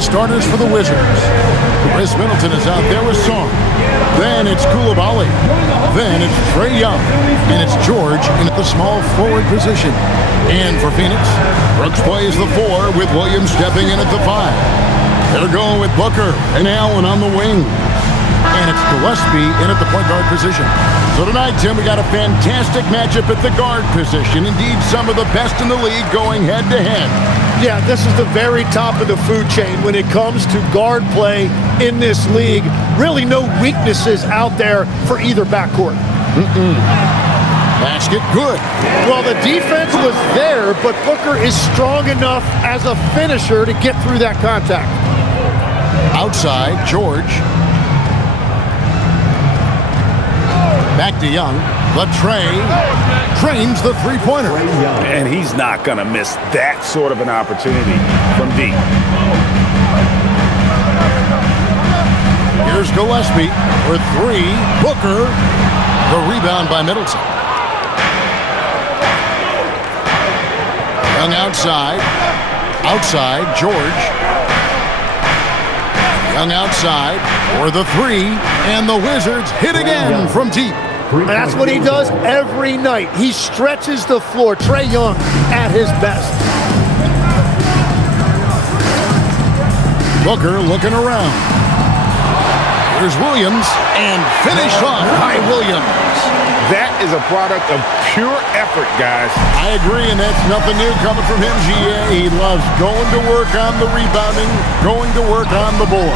the starters for the Wizards. Chris Middleton is out there with Song. Then it's Koulibaly. Then it's Trae Young. And it's George in at the small forward position. And for Phoenix, Brooks plays the 4 with Williams stepping in at the 5. They're going with Booker and Allen on the wing. And it's Gillespie in at the point guard position. So tonight, Tim, we got a fantastic matchup at the guard position. Indeed, some of the best in the league going head-to-head. Yeah, this is the very top of the food chain when it comes to guard play in this league. Really no weaknesses out there for either backcourt. Basket good. Well, the defense was there, but Booker is strong enough as a finisher to get through that contact. Outside, George. Back to Young. But Trae trains the three-pointer. And he's not going to miss that sort of an opportunity from deep. Here's Gillespie for 3. Booker. The rebound by Middleton. Young outside. Outside, George. Young outside for the 3. And the Wizards hit again from deep. And that's what he does every night. He stretches the floor. Trae Young at his best. Booker looking around. Here's Williams and finished off by Williams. That is a product of pure effort, guys. I agree, and that's nothing new coming from him, GA. He loves going to work on the rebounding, going to work on the board.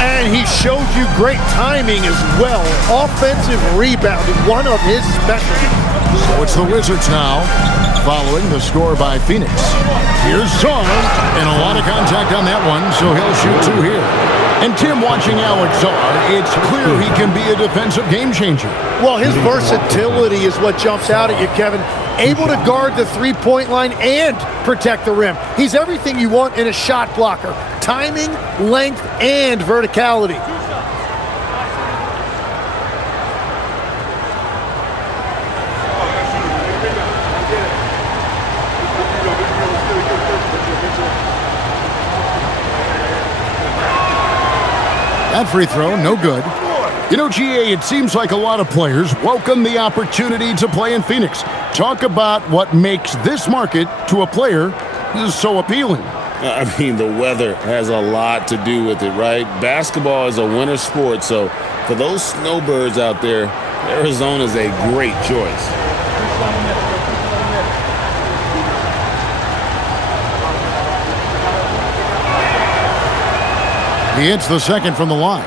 And he showed you great timing as well. Offensive rebounding, one of his specialties. So it's the Wizards now, following the score by Phoenix. Here's Song, and a lot of contact on that one, so he'll shoot 2 here. And Tim, watching Alex Czar, it's clear he can be a defensive game changer. Well, his versatility is what jumps out at you, Kevin. Able to guard the three-point line and protect the rim. He's everything you want in a shot blocker. Timing, length, and verticality. That free throw, no good. You know, GA, it seems like a lot of players welcome the opportunity to play in Phoenix. Talk about what makes this market to a player so appealing. I mean, the weather has a lot to do with it, right? Basketball is a winter sport, so for those snowbirds out there, Arizona is a great choice. He hits the second from the line.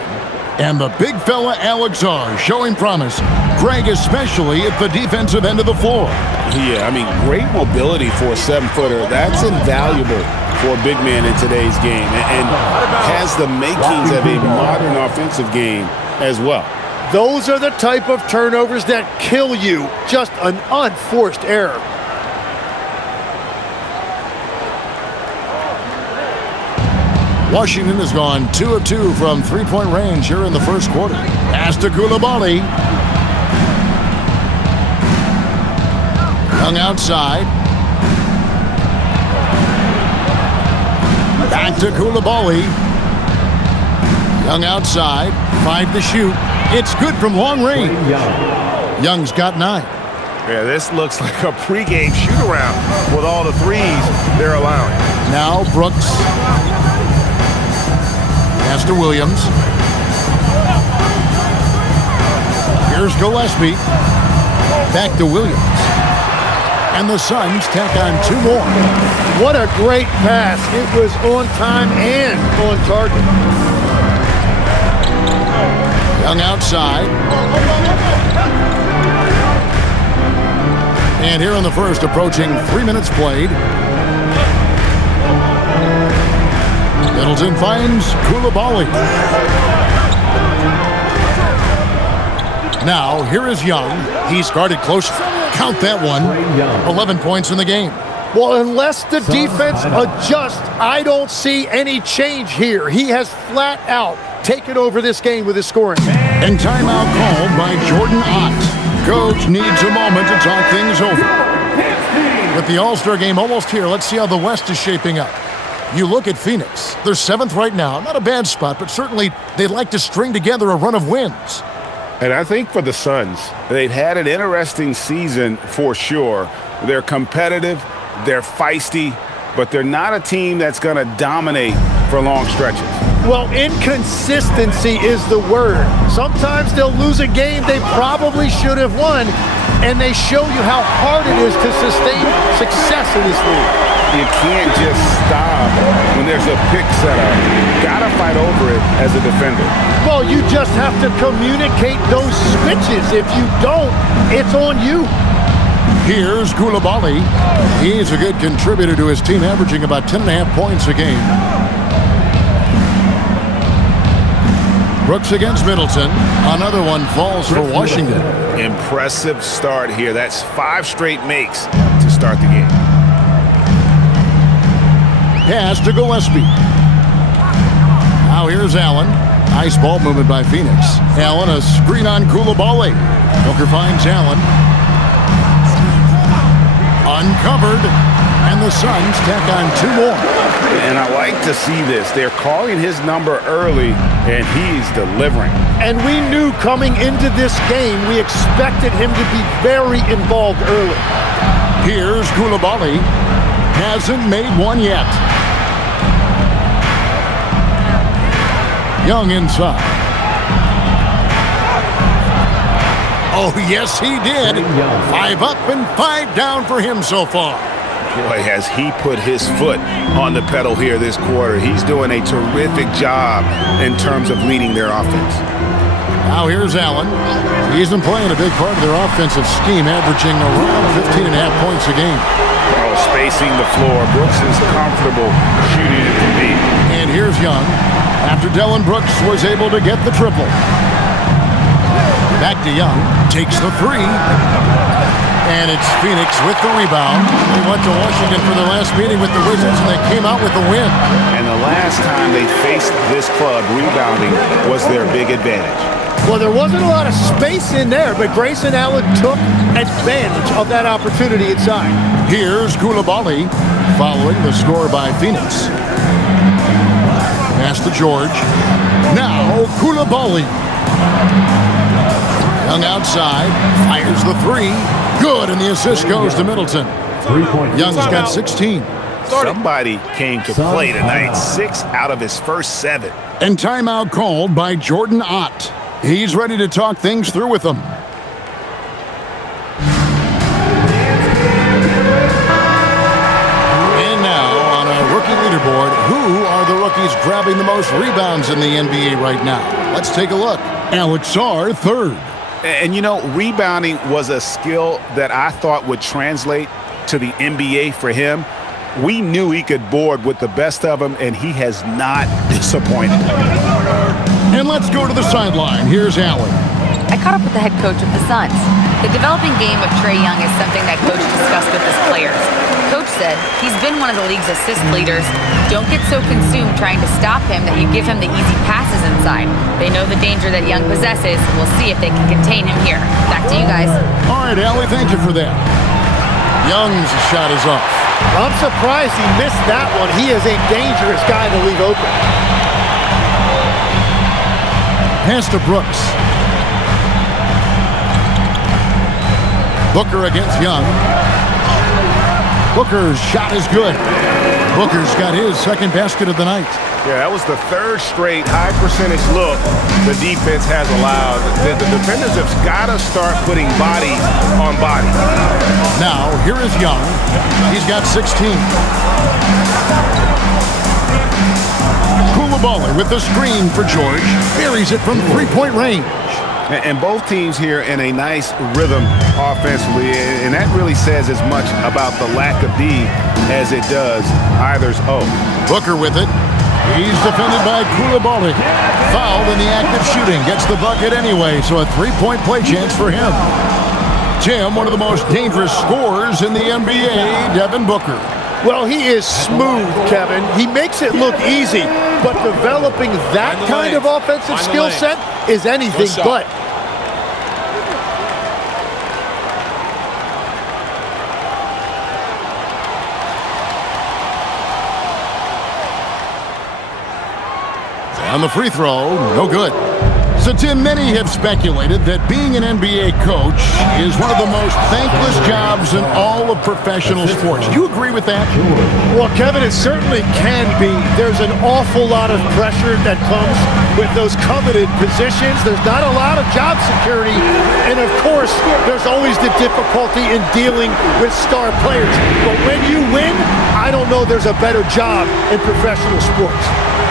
And the big fella Alex Czar showing promise. Greg especially at the defensive end of the floor. Yeah, I mean, great mobility for a 7-footer. That's invaluable for a big man in today's game. And has the makings of a modern offensive game as well. Those are the type of turnovers that kill you. Just an unforced error. Washington has gone 2 of 2 from three-point range here in the first quarter. Pass to Koulibaly. Young outside. Back to Koulibaly. Young outside. 5 to shoot. It's good from long range. Young's got 9. Yeah, this looks like a pregame shoot-around with all the threes they're allowing. Now Brooks. Pass to Williams. Here's Gillespie. Back to Williams. And the Suns tack on 2 more. What a great pass. It was on time and on target. Young outside. And here in the first, approaching 3 minutes played. Middleton finds Koulibaly. Now, here is Young. He's guarded close. Count that one. 11 points in the game. Well, unless the defense adjusts, I don't see any change here. He has flat out taken over this game with his scoring. And timeout called by Jordan Ott. Coach needs a moment to talk things over. With the All-Star game almost here, let's see how the West is shaping up. You look at Phoenix. They're 7th right now. Not a bad spot, but certainly they'd like to string together a run of wins. And I think for the Suns, they've had an interesting season for sure. They're competitive, they're feisty, but they're not a team that's going to dominate for long stretches. Well, inconsistency is the word. Sometimes they'll lose a game they probably should have won, and they show you how hard it is to sustain success in this league. You can't just stop when there's a pick setup. You gotta fight over it as a defender. Well, you just have to communicate those switches. If you don't, it's on you. Here's Koulibaly. He's a good contributor to his team, averaging about 10.5 points a game. Brooks against Middleton. Another one falls for Washington. Impressive start here. That's 5 straight makes to start the game. Pass to Gillespie. Now here's Allen. Nice ball movement by Phoenix. Allen, a screen on Koulibaly. Booker finds Allen. Uncovered. And the Suns tack on 2 more. And I like to see this. They're calling his number early, and he's delivering. And we knew coming into this game, we expected him to be very involved early. Here's Koulibaly. Hasn't made one yet. Young inside. Oh, yes, he did. 5 up and 5 down for him so far. Boy, has he put his foot on the pedal here this quarter. He's doing a terrific job in terms of leading their offense. Now here's Allen. He's been playing a big part of their offensive scheme, averaging around 15.5 points a game. Oh, spacing the floor. Brooks is comfortable shooting it from deep. And here's Young. After Dillon Brooks was able to get the triple. Back to Young. Takes the 3. And it's Phoenix with the rebound. They went to Washington for their last meeting with the Wizards, and they came out with the win. And the last time they faced this club, rebounding was their big advantage. Well, there wasn't a lot of space in there, but Grayson Allen took advantage of that opportunity inside. Here's Koulibaly following the score by Phoenix. Pass to George. Now Koulibaly. Young outside, fires the 3. Good, and the assist goes to Middleton. Young's got 16. Somebody came to play tonight. 6 out of his first 7. And timeout called by Jordan Ott. He's ready to talk things through with them. And now on our rookie leaderboard, who are the rookies grabbing the most rebounds in the NBA right now? Let's take a look. Alex Sarr, 3rd. And you know, rebounding was a skill that I thought would translate to the NBA for him. We knew he could board with the best of them, and he has not disappointed. And let's go to the sideline. Here's Allen. I caught up with the head coach of the Suns. The developing game of Trae Young is something that coach discussed with his players. Coach said he's been one of the league's assist leaders. Don't get so consumed trying to stop him that you give him the easy passes inside. They know the danger that Young possesses. We'll see if they can contain him here. Back to you guys. All right, Allie, thank you for that. Young's shot is off. I'm surprised he missed that one. He is a dangerous guy to leave open. Pass to Brooks. Booker against Young. Booker's shot is good. Booker's got his 2nd basket of the night. Yeah, that was the 3rd straight high percentage look the defense has allowed. The defenders have got to start putting bodies on bodies. Now, here is Young. He's got 16. Koulibaly with the screen for George. Buries it from 3-point range. And both teams here in a nice rhythm offensively, and that really says as much about the lack of D as it does either's O. Booker with it. He's defended by Koulibaly. Fouled in the act of shooting. Gets the bucket anyway, so a 3-point play chance for him. Tim, one of the most dangerous scorers in the NBA, Devin Booker. Well, he is smooth, Kevin. He makes it look easy, but developing that kind of offensive skill set is anything but. On the free throw, no good. So, Tim, many have speculated that being an NBA coach is one of the most thankless jobs in all of professional sports. Do you agree with that? Well, Kevin, it certainly can be. There's an awful lot of pressure that comes with those coveted positions. There's not a lot of job security. And, of course, there's always the difficulty in dealing with star players. But when you win, I don't know there's a better job in professional sports.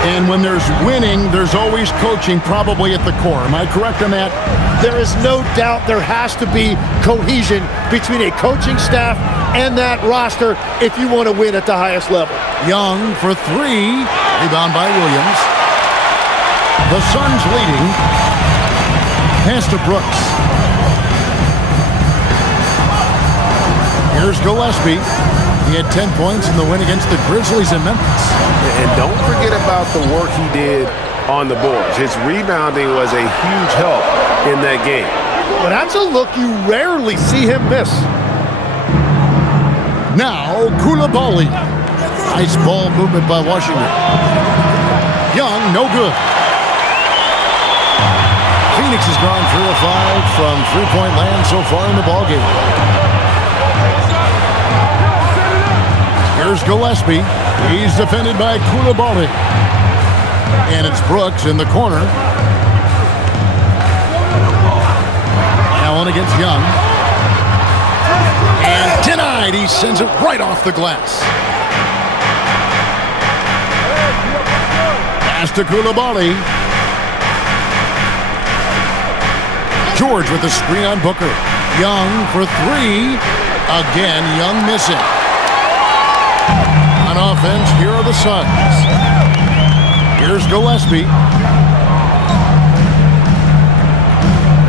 And when there's winning, there's always coaching probably at the core. Am I correct on that? There is no doubt there has to be cohesion between a coaching staff and that roster if you want to win at the highest level. Young for three. Rebound by Williams. The Suns leading. Pass to Brooks. Here's Gillespie. He had 10 points in the win against the Grizzlies in Memphis. And don't forget about the work he did on the boards. His rebounding was a huge help in that game. But that's a look you rarely see him miss. Now, Koulibaly. Nice ball movement by Washington. Young, no good. Phoenix has gone 3 of 5 from three-point land so far in the ballgame. Here's Gillespie. He's defended by Koulibaly. And it's Brooks in the corner. Allen against Young. And denied. He sends it right off the glass. Pass to Koulibaly. George with the screen on Booker. Young for three. Again, Young missing. On offense, here are the Suns. Here's Gillespie.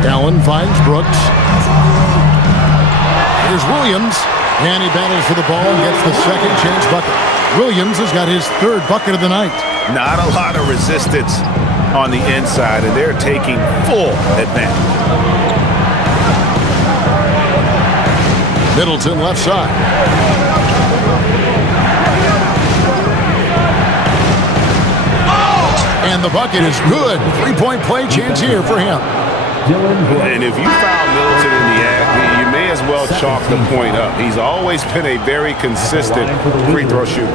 Allen finds Brooks. Here's Williams. And he battles for the ball and gets the second chance bucket. Williams has got his third bucket of the night. Not a lot of resistance on the inside, and they're taking full advantage. Middleton left side. And the bucket is good. Three-point play chance here for him. And if you foul Middleton in the act, you may as well chalk the point up. He's always been a very consistent free throw shooter.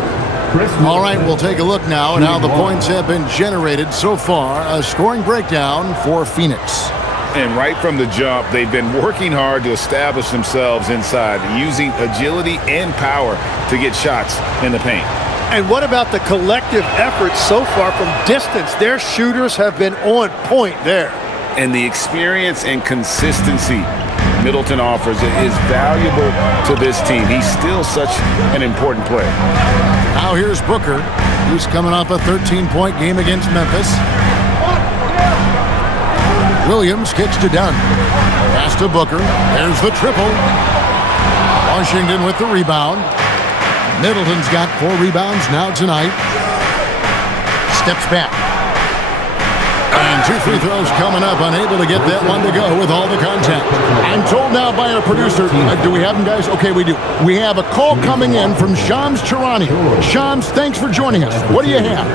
All right, we'll take a look now at how the points have been generated so far. A scoring breakdown for Phoenix. And right from the jump, they've been working hard to establish themselves inside, using agility and power to get shots in the paint. And what about the collective effort so far from distance? Their shooters have been on point there. And the experience and consistency Middleton offers is valuable to this team. He's still such an important player. Now here's Booker, who's coming off a 13-point game against Memphis. Williams kicks to Dunn. Pass to Booker. There's the triple. Washington with the rebound. Middleton's got 4 rebounds now tonight. Steps back. And 2 free throws coming up. Unable to get that one to go with all the contact. I'm told now by our producer, do we have them, guys? Okay, we do. We have a call coming in from Shams Charania. Shams, thanks for joining us. What do you have?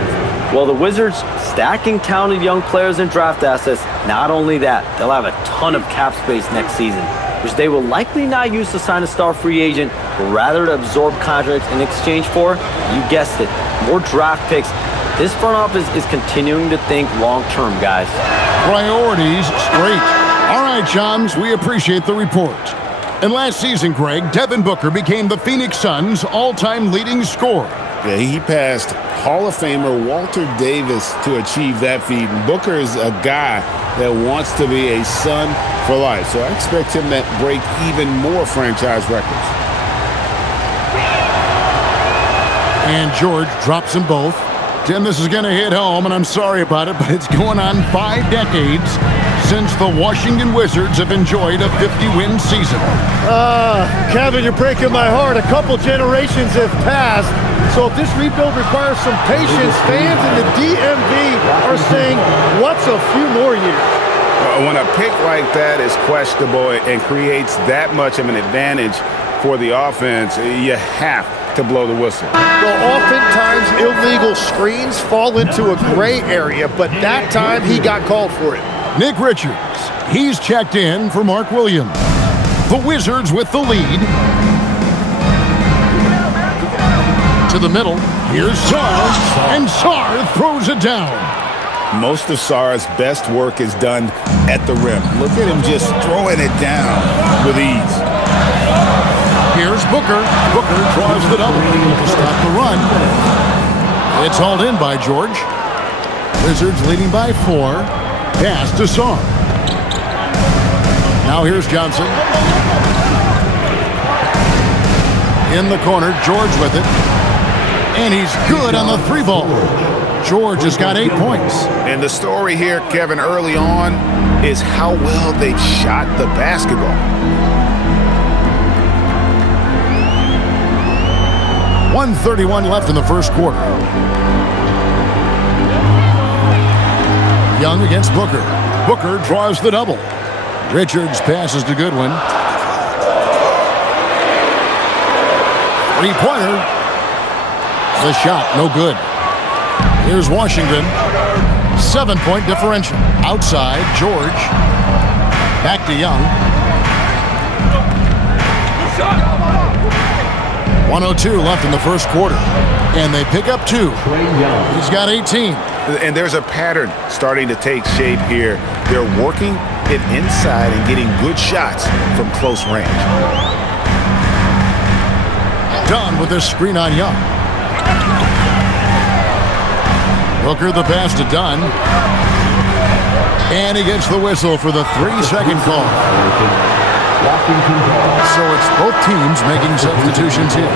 Well, the Wizards stacking talented young players and draft assets. Not only that, they'll have a ton of cap space next season, which they will likely not use to sign a star free agent, but rather to absorb contracts in exchange for, you guessed it, more draft picks. This front office is continuing to think long-term, guys. Priorities straight. All right, Shams, we appreciate the report. And last season, Greg, Devin Booker became the Phoenix Suns' all-time leading scorer. Yeah, he passed Hall of Famer Walter Davis to achieve that feat. And Booker is a guy that wants to be a Sun for life. So I expect him to break even more franchise records. And George drops them both. Tim, this is going to hit home, and I'm sorry about it, but it's going on 5 decades since the Washington Wizards have enjoyed a 50-win season. Kevin, you're breaking my heart. A couple generations have passed. So if this rebuild requires some patience, fans in the DMV are saying, what's a few more years? When a pick like that is questionable and creates that much of an advantage for the offense, you have to blow the whistle. Well, oftentimes illegal screens fall into a gray area, but that time he got called for it. Nick Richards, he's checked in for Mark Williams. The Wizards with the lead. To the middle, here's Sarr, and Sarr throws it down. Most of Sarr's best work is done at the rim. Look at him just throwing it down with ease. Here's Booker. Booker draws the double to stop the run. It's hauled in by George. Wizards leading by 4. Pass to Sarr. Now here's Johnson. In the corner, George with it. And he's good on the 3-ball. George has got 8 points. And the story here, Kevin, early on is how well they shot the basketball. 1:31 left in the first quarter. Young against Booker. Booker draws the double. Richards passes to Goodwin. 3-pointer. The shot, no good. Here's Washington. 7-point differential. Outside, George. Back to Young. 1:02 left in the first quarter. And they pick up 2. He's got 18. And there's a pattern starting to take shape here. They're working it inside and getting good shots from close range. Dunn with a screen on Young. Booker the pass to Dunn. And he gets the whistle for the 3-second call. So it's both teams making substitutions here.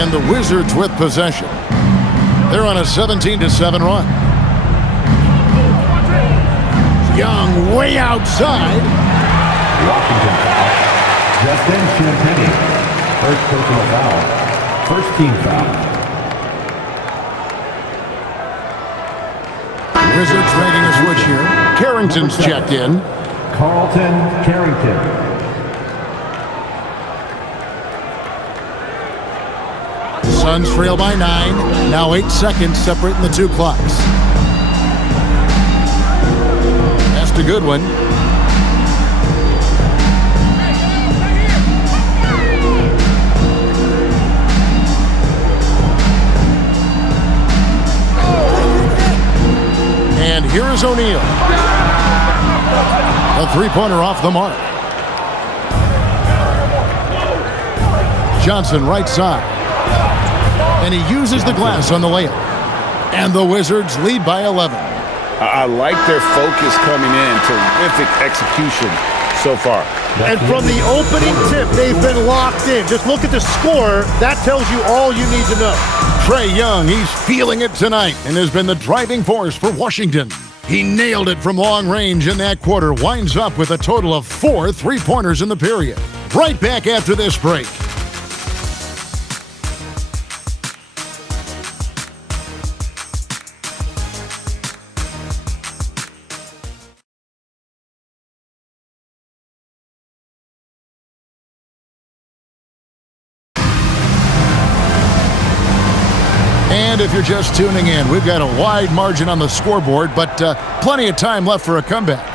And the Wizards with possession. They're on a 17-7 run. Young way outside. Washington foul. Justin Champagny. First personal foul. First team foul. Wizards making a switch here. Carrington's checked in. Carlton Carrington. Suns trail by 9. Now 8 seconds separating the 2 clocks. Pass to Goodwin. And here is O'Neal. A 3-pointer off the mark. Johnson right side. And he uses the glass on the layup. And the Wizards lead by 11. I like their focus coming in. Terrific execution so far. And from the opening tip, they've been locked in. Just look at the score. That tells you all you need to know. Trae Young, he's feeling it tonight and has been the driving force for Washington. He nailed it from long range in that quarter, winds up with a total of 4 3-pointers in the period. Right back after this break. And if you're just tuning in, we've got a wide margin on the scoreboard, but plenty of time left for a comeback.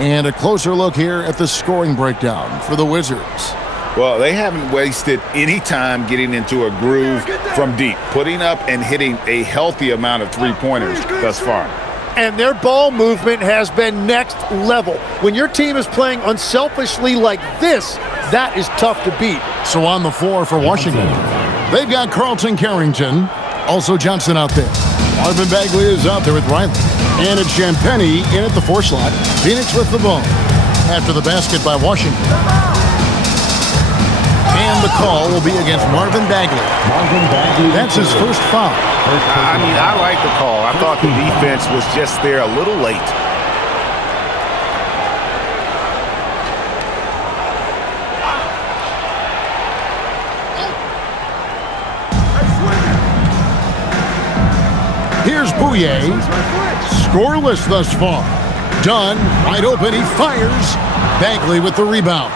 And a closer look here at the scoring breakdown for the Wizards. Well, they haven't wasted any time getting into a groove from deep, putting up and hitting a healthy amount of 3-pointers thus far. And their ball movement has been next level. When your team is playing unselfishly like this, that is tough to beat. So on the floor for Washington, they've got Carlton Carrington, also Johnson out there. Marvin Bagley is out there with Riley. And it's Champagny in at the 4 slot. Phoenix with the ball after the basket by Washington. And the call will be against Marvin Bagley. That's his first foul. I like the call. I thought the defense was just there a little late. Here's Bouye. Scoreless thus far. Dunn, wide open, he fires. Bagley with the rebound.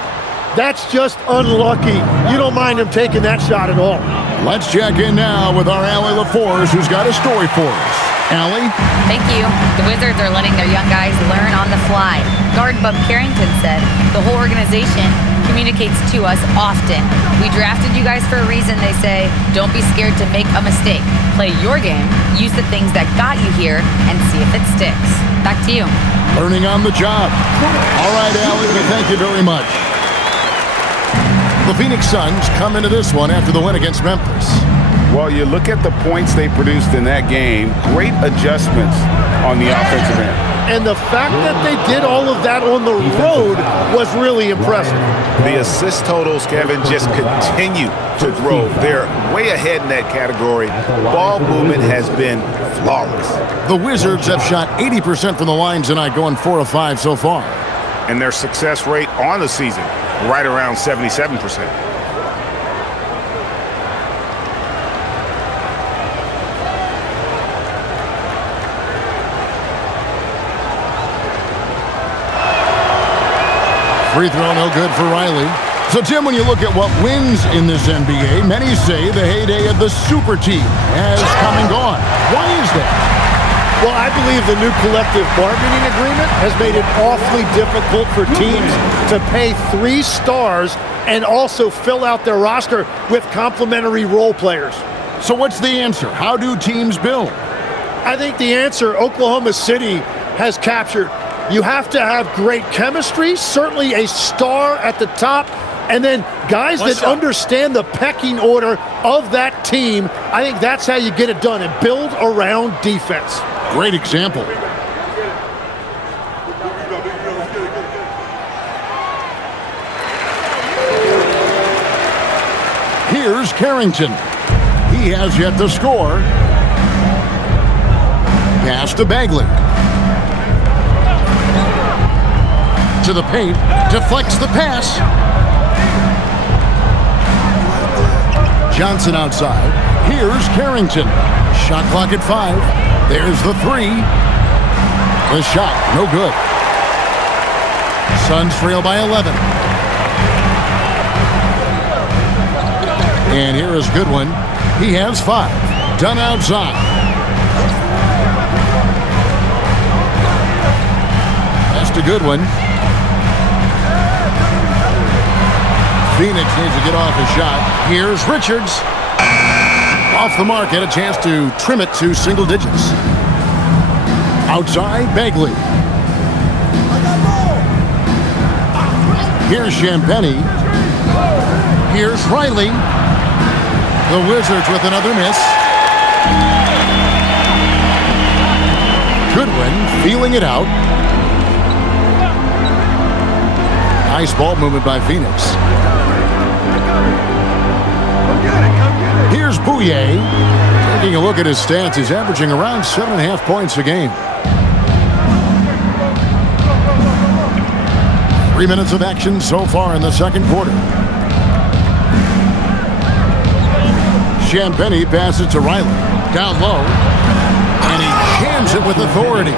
That's just unlucky. You don't mind him taking that shot at all. Let's check in now with our Allie LaForce, who's got a story for us. Allie? Thank you. The Wizards are letting their young guys learn on the fly. Guard Bub Carrington said, the whole organization communicates to us often. We drafted you guys for a reason, they say. Don't be scared to make a mistake. Play your game, use the things that got you here, and see if it sticks. Back to you. Learning on the job. All right, Allie, we thank you very much. The Phoenix Suns come into this one after the win against Memphis. Well, you look at the points they produced in that game, great adjustments on the offensive end. And the fact that they did all of that on the road was really impressive. The assist totals, Kevin, just continue to grow. They're way ahead in that category. Ball movement has been flawless. The Wizards have shot 80% from the line tonight, going 4 of 5 so far. And their success rate on the season, right around 77%. Free throw no good for Riley. So, Tim, when you look at what wins in this NBA, many say the heyday of the super team has come and gone. Why is that? Well, I believe the new collective bargaining agreement has made it awfully difficult for teams to pay 3 stars and also fill out their roster with complementary role players. So what's the answer? How do teams build? I think the answer Oklahoma City has captured. You have to have great chemistry, certainly a star at the top, and then guys that understand the pecking order of that team. I think that's how you get it done and build around defense. Great example. Here's Carrington. He has yet to score. Pass to Bagley. To the paint, deflects the pass. Johnson outside. Here's Carrington. Shot clock at 5. There's the 3. The shot, no good. Suns trail by 11. And here is Goodwin. He has 5. Done outside. That's to Goodwin. Phoenix needs to get off his shot. Here's Richards. Off the mark, had a chance to trim it to single digits. Outside, Bagley. Here's Champagnie. Here's Riley. The Wizards with another miss. Goodwin feeling it out. Nice ball movement by Phoenix. Here's Bouye. Taking a look at his stats, he's averaging around 7.5 points a game. 3 minutes of action so far in the second quarter. Champagnie passes to Riley. Down low. And he jams it with authority.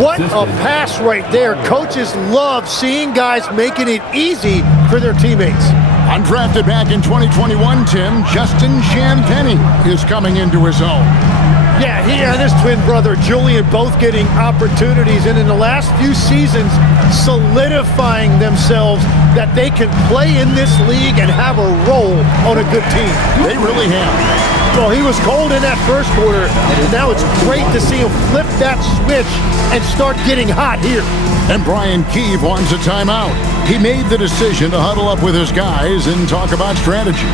What a pass right there. Coaches love seeing guys making it easy for their teammates. Undrafted back in 2021, Tim, Justin Champagnie is coming into his own. Yeah, he and his twin brother Julian both getting opportunities, and in the last few seasons solidifying themselves that they can play in this league and have a role on a good team. They really have. Well, he was cold in that first quarter, and now it's great to see him flip that switch and start getting hot here. And Brian Keefe wants a timeout. He made the decision to huddle up with his guys and talk about strategy.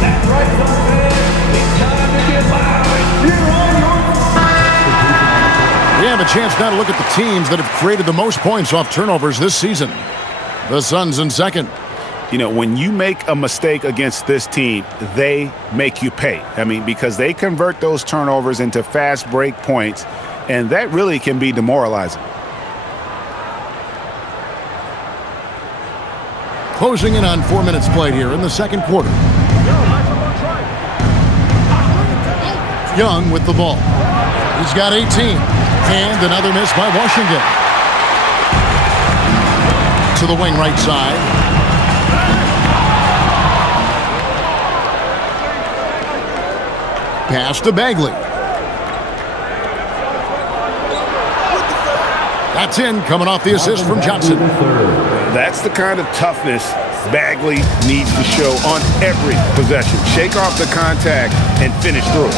That's right, Sullivan. It's time to get loud here on your... We have a chance now to look at the teams that have created the most points off turnovers this season. The Suns in second. You know, when you make a mistake against this team, they make you pay. I mean, because they convert those turnovers into fast break points, and that really can be demoralizing. Closing in on 4 minutes played here in the second quarter. Young with the ball. He's got 18. And another miss by Washington. To the wing right side. Pass to Bagley. That's in, coming off the assist from Johnson. That's the kind of toughness Bagley needs to show on every possession. Shake off the contact and finish through it.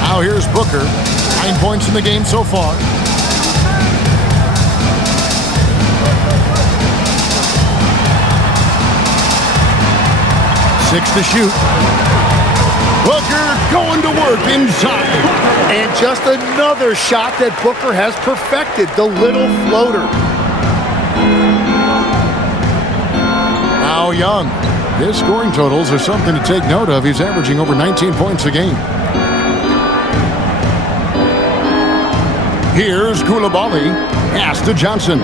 Now here's Booker. 9 points in the game so far. Six to shoot. Booker going to work inside. And just another shot that Booker has perfected, the little floater. Now Young. His scoring totals are something to take note of. He's averaging over 19 points a game. Here's Coulibaly. Pass to Johnson.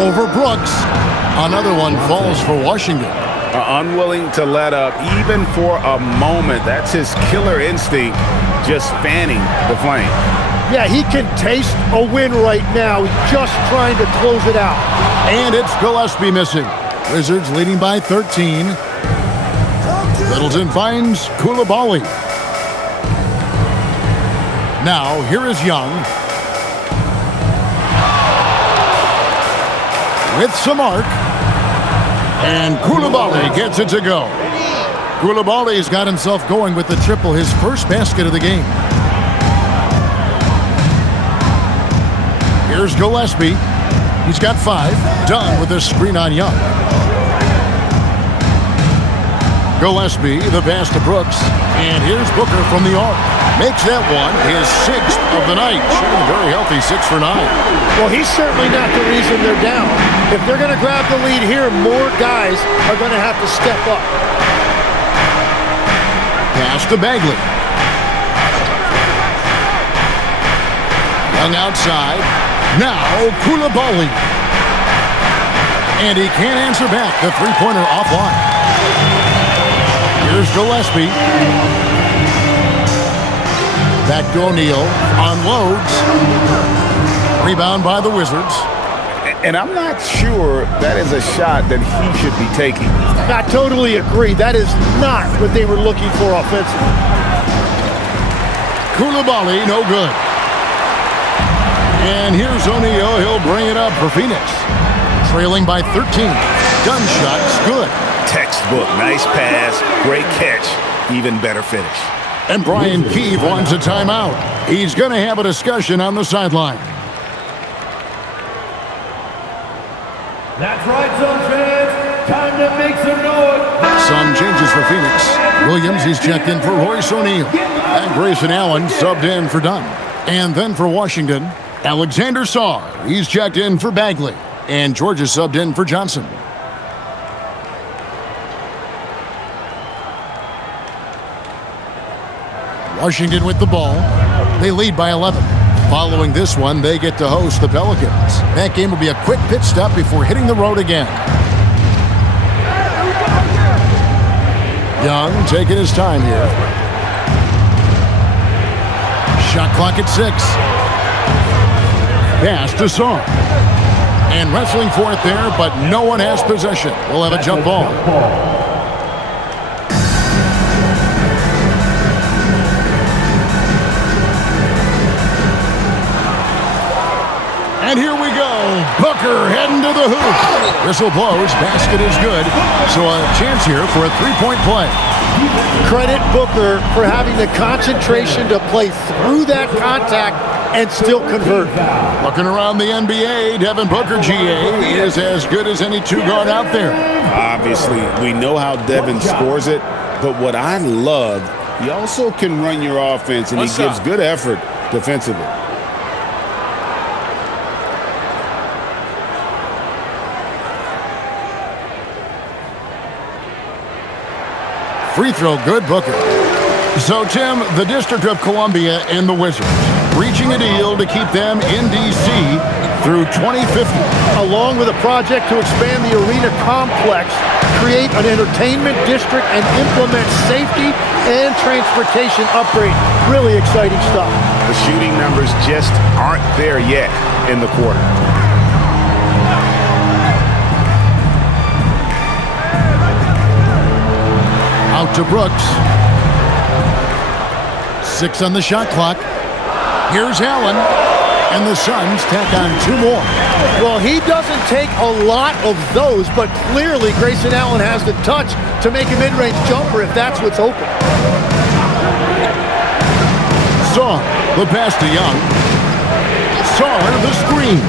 Over Brooks. Another one falls for Washington. Unwilling to let up even for a moment. That's his killer instinct, just fanning the flame. Yeah, he can taste a win right now. He's just trying to close it out. And it's Gillespie missing. Wizards leading by 13. Middleton finds Coulibaly. Now, here is Young. With some arc. And Coulibaly gets it to go. Coulibaly's got himself going with the triple, his first basket of the game. Here's Gillespie. He's got 5. Done with a screen on Young. Gillespie, the pass to Brooks. And here's Booker from the arc. Makes that one his 6th of the night. Shooting a very healthy 6 for 9. Well, he's certainly not the reason they're down. If they're going to grab the lead here, more guys are going to have to step up. Pass to Bagley. Young outside. Now Coulibaly. And he can't answer back. The three-pointer offline. Here's Gillespie. Back to O'Neal. Unloads. Rebound by the Wizards. And I'm not sure that is a shot that he should be taking. I totally agree. That is not what they were looking for offensively. Coulibaly, no good. And here's O'Neal. He'll bring it up for Phoenix. Trailing by 13. Gun shots, good. Textbook, nice pass, great catch, even better finish. And Brian Keefe wants a timeout. He's going to have a discussion on the sideline. That's right, Sun fans. Time to make some noise. Some changes for Phoenix. Williams, he's checked in for Royce O'Neal. And Grayson Allen subbed in for Dunn. And then for Washington, Alexander Sarr. He's checked in for Bagley. And Georgia subbed in for Johnson. Washington with the ball. They lead by 11. Following this one, they get to host the Pelicans. That game will be a quick pit stop before hitting the road again. Young taking his time here. Shot clock at 6. Pass to Sarr. And wrestling for it there, but no one has possession. We'll have a jump ball. And here we go. Booker heading to the hoop. Whistle blows. Basket is good. So a chance here for a three-point play. Credit Booker for having the concentration to play through that contact and still convert. Looking around the NBA, Devin Booker, GA, is as good as any two-guard out there. Obviously, we know how Devin scores it, but what I love, he also can run your offense, and he gives good effort defensively. Free throw, good, Booker. So, Tim, the District of Columbia and the Wizards reaching a deal to keep them in D.C. through 2050. Along with a project to expand the arena complex create an entertainment district and implement safety and transportation upgrade. Really exciting stuff. The shooting numbers just aren't there yet in the quarter. Out to Brooks. 6 on the shot clock. Here's Allen. And the Suns tack on 2 more. Well, he doesn't take a lot of those, but clearly Grayson Allen has the touch to make a mid-range jumper if that's what's open. Saw the pass to Young. Saw the screen.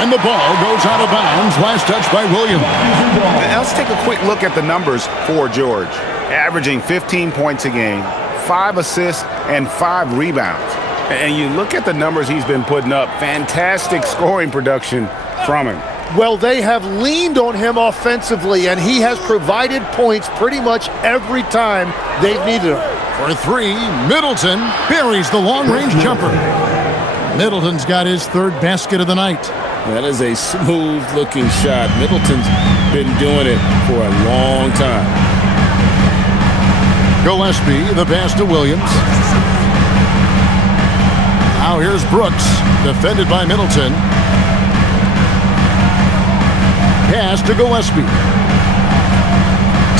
And the ball goes out of bounds. Last touch by Williams. Now let's take a quick look at the numbers for George. Averaging 15 points a game, 5 assists, and 5 rebounds. And you look at the numbers he's been putting up. Fantastic scoring production from him. Well, they have leaned on him offensively, and he has provided points pretty much every time they've needed him. For 3, Middleton buries the long-range jumper. Middleton's got his 3rd basket of the night. That is a smooth-looking shot. Middleton's been doing it for a long time. Gillespie, the pass to Williams. Now here's Brooks, defended by Middleton. Pass to Gillespie.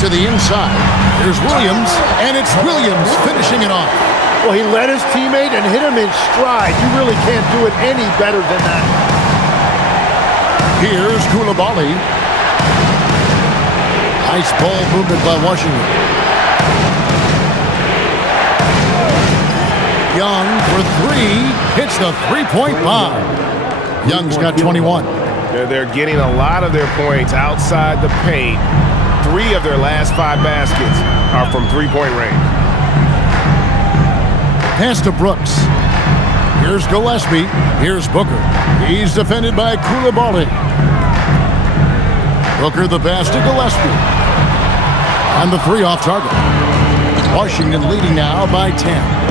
To the inside. Here's Williams, and it's Williams finishing it off. Well, he led his teammate and hit him in stride. You really can't do it any better than that. Here's Koulibaly. Nice ball movement by Washington. Young for 3, hits the 3-point bomb. Young's got 21. They're getting a lot of their points outside the paint. 3 of their last 5 baskets are from 3-point range. Pass to Brooks. Here's Gillespie. Here's Booker. He's defended by Koulibaly. Booker the pass to Gillespie. And the 3 off target. Washington leading now by 10.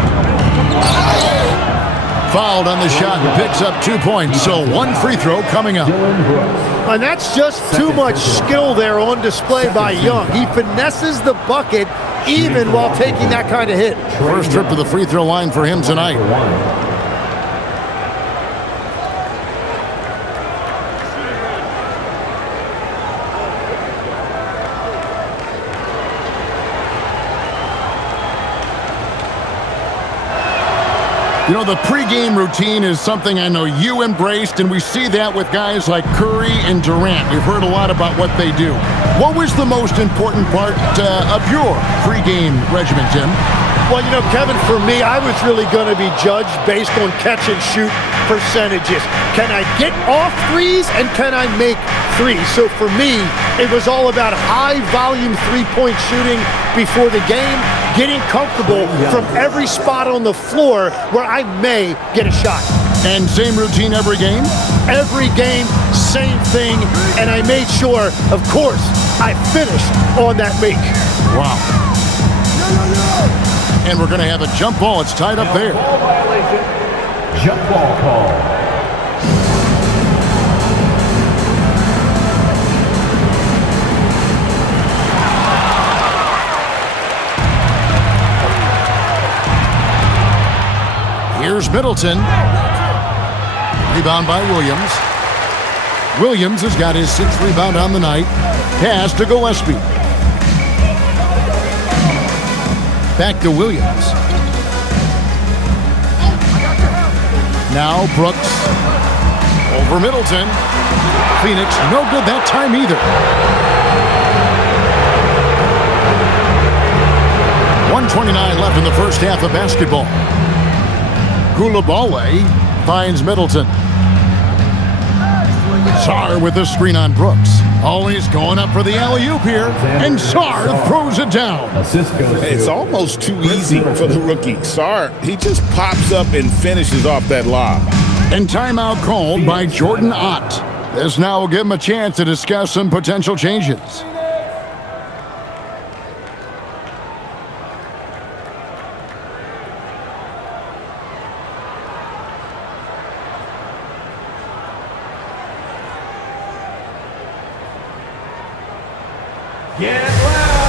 Fouled on the shot and picks up 2 points, so 1 free throw coming up. And that's just too much skill there on display by Young. He finesses the bucket even while taking that kind of hit. First trip to the free throw line for him tonight. You know, the pregame routine is something I know you embraced, and we see that with guys like Curry and Durant. We've heard a lot about what they do. What was the most important part of your pregame regimen, Tim? Well, you know, Kevin, for me, I was really going to be judged based on catch-and-shoot percentages. Can I get off threes, and can I make threes? So for me, it was all about high-volume three-point shooting before the game, getting comfortable from every spot on the floor where I may get a shot. And same routine every game? Every game, same thing, and I made sure, of course, I finished on that make. Wow. And we're going to have a jump ball. It's tied up there. Ball violation. Jump ball call. Here's Middleton. Rebound by Williams. Williams has got his 6th rebound on the night. Pass to Gillespie. Back to Williams. Now Brooks. Over Middleton. Phoenix, no good that time either. 1:29 left in the first half of basketball. Koulibaly finds Middleton. Sarr with the screen on Brooks. Always going up for the alley-oop here. And Sarr throws it down. It's almost too easy for the rookie. Sarr, he just pops up and finishes off that lob. And timeout called by Jordan Ott. This now will give him a chance to discuss some potential changes. Get loud.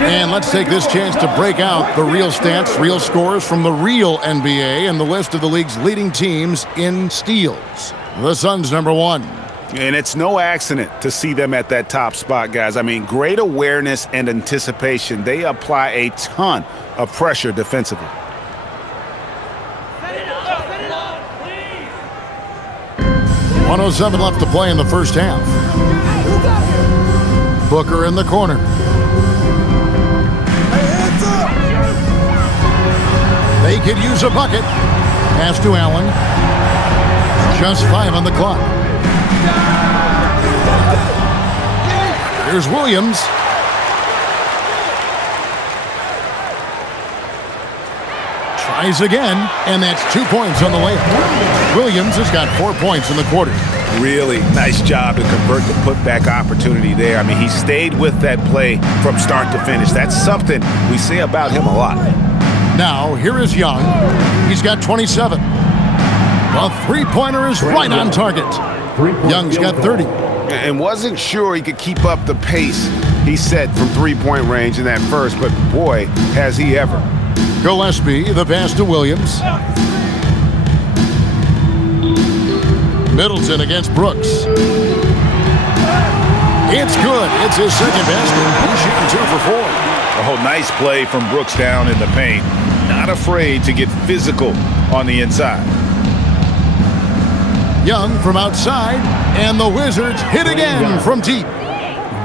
And let's take this chance to break out the real stats, real scores from the real NBA and the list of the league's leading teams in steals. The Suns, number 1. And it's no accident to see them at that top spot, guys. I mean, great awareness and anticipation. They apply a ton of pressure defensively. Set it up, please. 107 left to play in the first half. Booker in the corner. They could use a bucket. Pass to Allen. Just 5 on the clock. Here's Williams. Tries again, and that's 2 points on the layup. Williams has got 4 points in the quarter. Really nice job to convert the putback opportunity there. I mean, he stayed with that play from start to finish. That's something we say about him a lot. Now, here is Young. He's got 27. The three-pointer is right on target. Young's got 30. And wasn't sure he could keep up the pace he set from three-point range in that first, but boy, has he ever. Gillespie, the pass to Williams. Middleton against Brooks. It's good. It's his second basket. He's shooting 2 for 4. Oh, nice play from Brooks down in the paint. Not afraid to get physical on the inside. Young from outside, and the Wizards hit again from deep.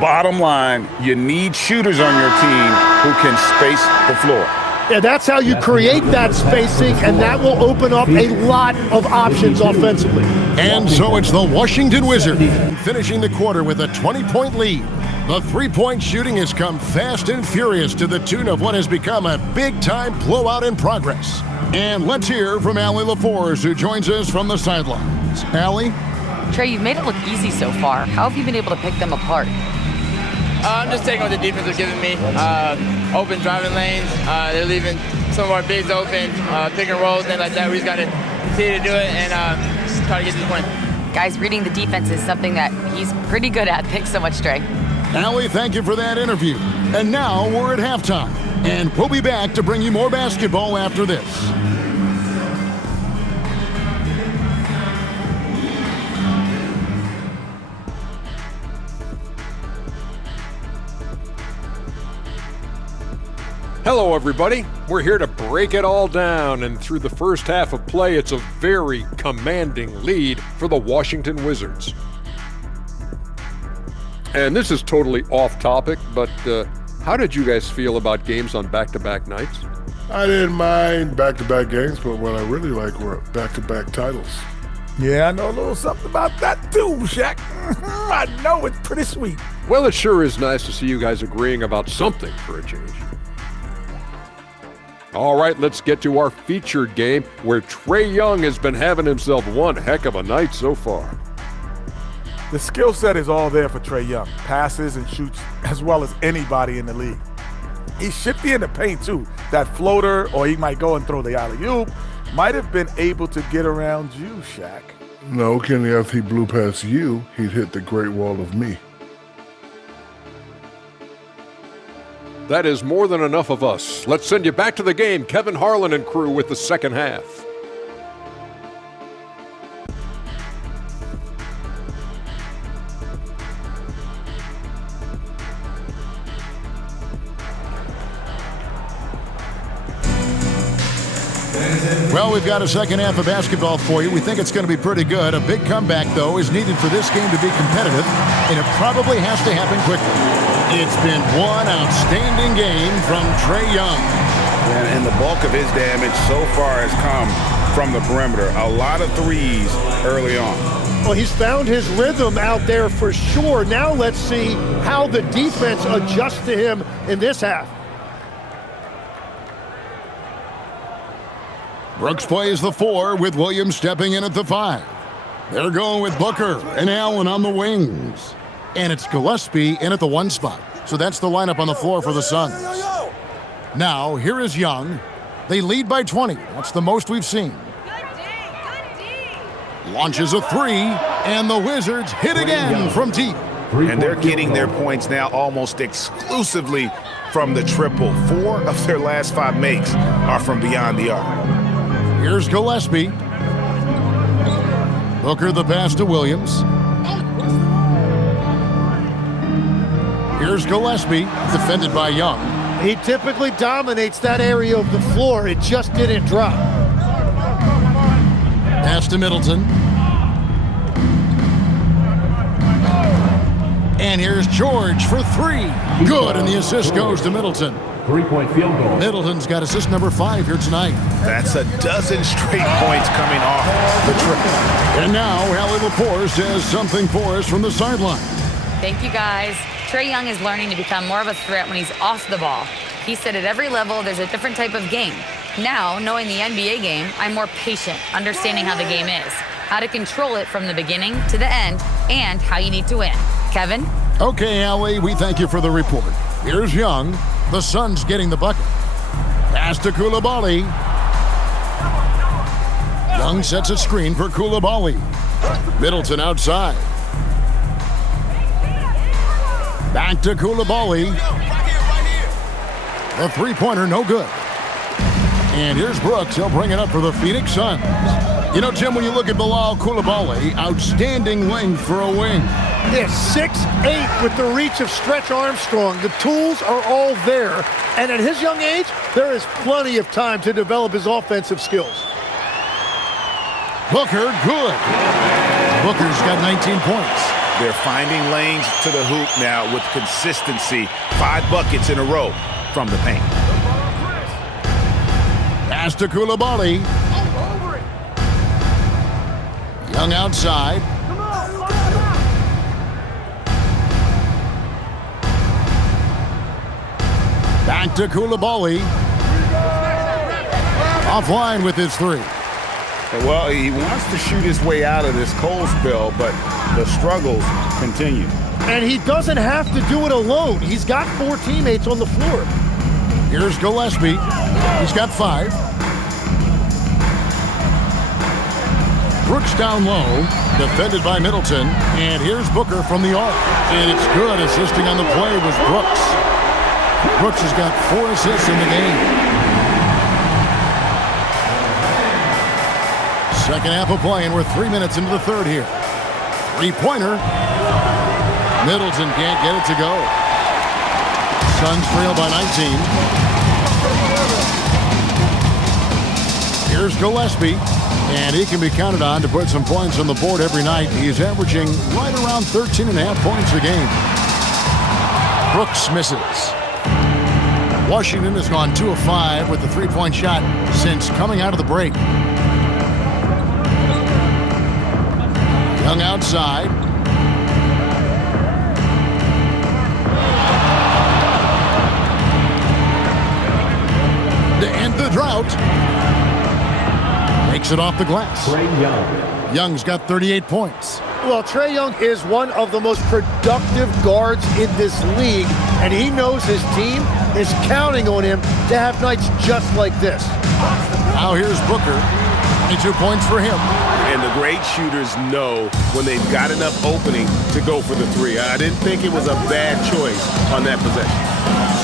Bottom line, you need shooters on your team who can space the floor. Yeah, that's how you create that spacing, and that will open up a lot of options offensively. And so it's the Washington Wizards finishing the quarter with a 20-point lead. The three-point shooting has come fast and furious to the tune of what has become a big-time blowout in progress. And let's hear from Allie LaForce, who joins us from the sidelines. Allie? Trey, you've made it look easy so far. How have you been able to pick them apart? I'm just taking what the defense is giving me. Open driving lanes. They're leaving some of our bigs open, pick and rolls, things like that. We just got to continue to do it and try to get to the point. Guys, reading the defense is something that he's pretty good at. Thanks so much, Trey. Allie, thank you for that interview. And now we're at halftime. And we'll be back to bring you more basketball after this. Hello, everybody. We're here to break it all down, and through the first half of play, it's a very commanding lead for the Washington Wizards. And this is totally off topic, but how did you guys feel about games on back-to-back nights? I didn't mind back-to-back games, but what I really like were back-to-back titles. Yeah, I know a little something about that too, Shaq. I know it's pretty sweet. Well, it sure is nice to see you guys agreeing about something for a change. All right, let's get to our featured game where Trae Young has been having himself one heck of a night so far. The skill set is all there for Trae Young. Passes and shoots as well as anybody in the league. He's shifty in the paint too. That floater, or he might go and throw the alley-oop, might have been able to get around you, Shaq. No, Kenny, if he blew past you, he'd hit the Great Wall of me. That is more than enough of us. Let's send you back to the game, Kevin Harlan and crew with the second half. Well, we've got a second half of basketball for you. We think it's going to be pretty good. A big comeback, though, is needed for this game to be competitive, and it probably has to happen quickly. It's been one outstanding game from Trae Young. And the bulk of his damage so far has come from the perimeter. A lot of threes early on. Well, he's found his rhythm out there for sure. Now let's see how the defense adjusts to him in this half. Brooks plays the 4 with Williams stepping in at the 5. They're going with Booker and Allen on the wings. And it's Gillespie in at the 1 spot. So that's the lineup on the floor for the Suns. Now, here is Young. They lead by 20. That's the most we've seen. Launches a 3, and the Wizards hit again from deep. And they're getting their points now almost exclusively from the triple. 4 of their last 5 makes are from beyond the arc. Here's Gillespie. Booker the pass to Williams. Here's Gillespie, defended by Young. He typically dominates that area of the floor. It just didn't drop. Pass to Middleton. And here's George for 3. Good, and the assist goes to Middleton. 3-point field goal. Middleton's got assist number 5 here tonight. That's a dozen straight points coming off the triple. And now, Allie Laporte says something for us from the sideline. Thank you, guys. Trae Young is learning to become more of a threat when he's off the ball. He said at every level there's a different type of game. Now, knowing the NBA game, I'm more patient, understanding how the game is, how to control it from the beginning to the end, and how you need to win. Kevin? Okay, Allie, we thank you for the report. Here's Young. The Suns getting the bucket. Pass to Coulibaly. Young sets a screen for Coulibaly. Middleton outside. Back to Coulibaly. The three-pointer, no good. And here's Brooks. He'll bring it up for the Phoenix Suns. You know, Jim, when you look at Bilal Coulibaly, outstanding length for a wing. Yeah, 6'8" with the reach of Stretch Armstrong. The tools are all there. And at his young age, there is plenty of time to develop his offensive skills. Booker, good. Booker's got 19 points. They're finding lanes to the hoop now with consistency. 5 buckets in a row from the paint. Pass to Coulibaly. Young outside. Back to Coulibaly. Offline with his 3. Well, he wants to shoot his way out of this cold spell, but the struggles continue. And he doesn't have to do it alone. He's got 4 teammates on the floor. Here's Gillespie. He's got 5. Brooks down low, defended by Middleton. And here's Booker from the arc. And it's good. Assisting on the play was Brooks. Brooks has got 4 assists in the game. Second half of play, and we're 3 minutes into the third here. Three-pointer. Middleton can't get it to go. Suns trail by 19. Here's Gillespie, and he can be counted on to put some points on the board every night. He's averaging right around 13.5 points a game. Brooks misses. Washington has gone 2 of 5 with the three-point shot since coming out of the break. Young outside. To end the drought. Makes it off the glass. Trae Young. Young's got 38 points. Well, Trae Young is one of the most productive guards in this league, and he knows his team is counting on him to have nights just like this. Now here's Booker. 22 points for him. And the great shooters know when they've got enough opening to go for the 3. I didn't think it was a bad choice on that possession.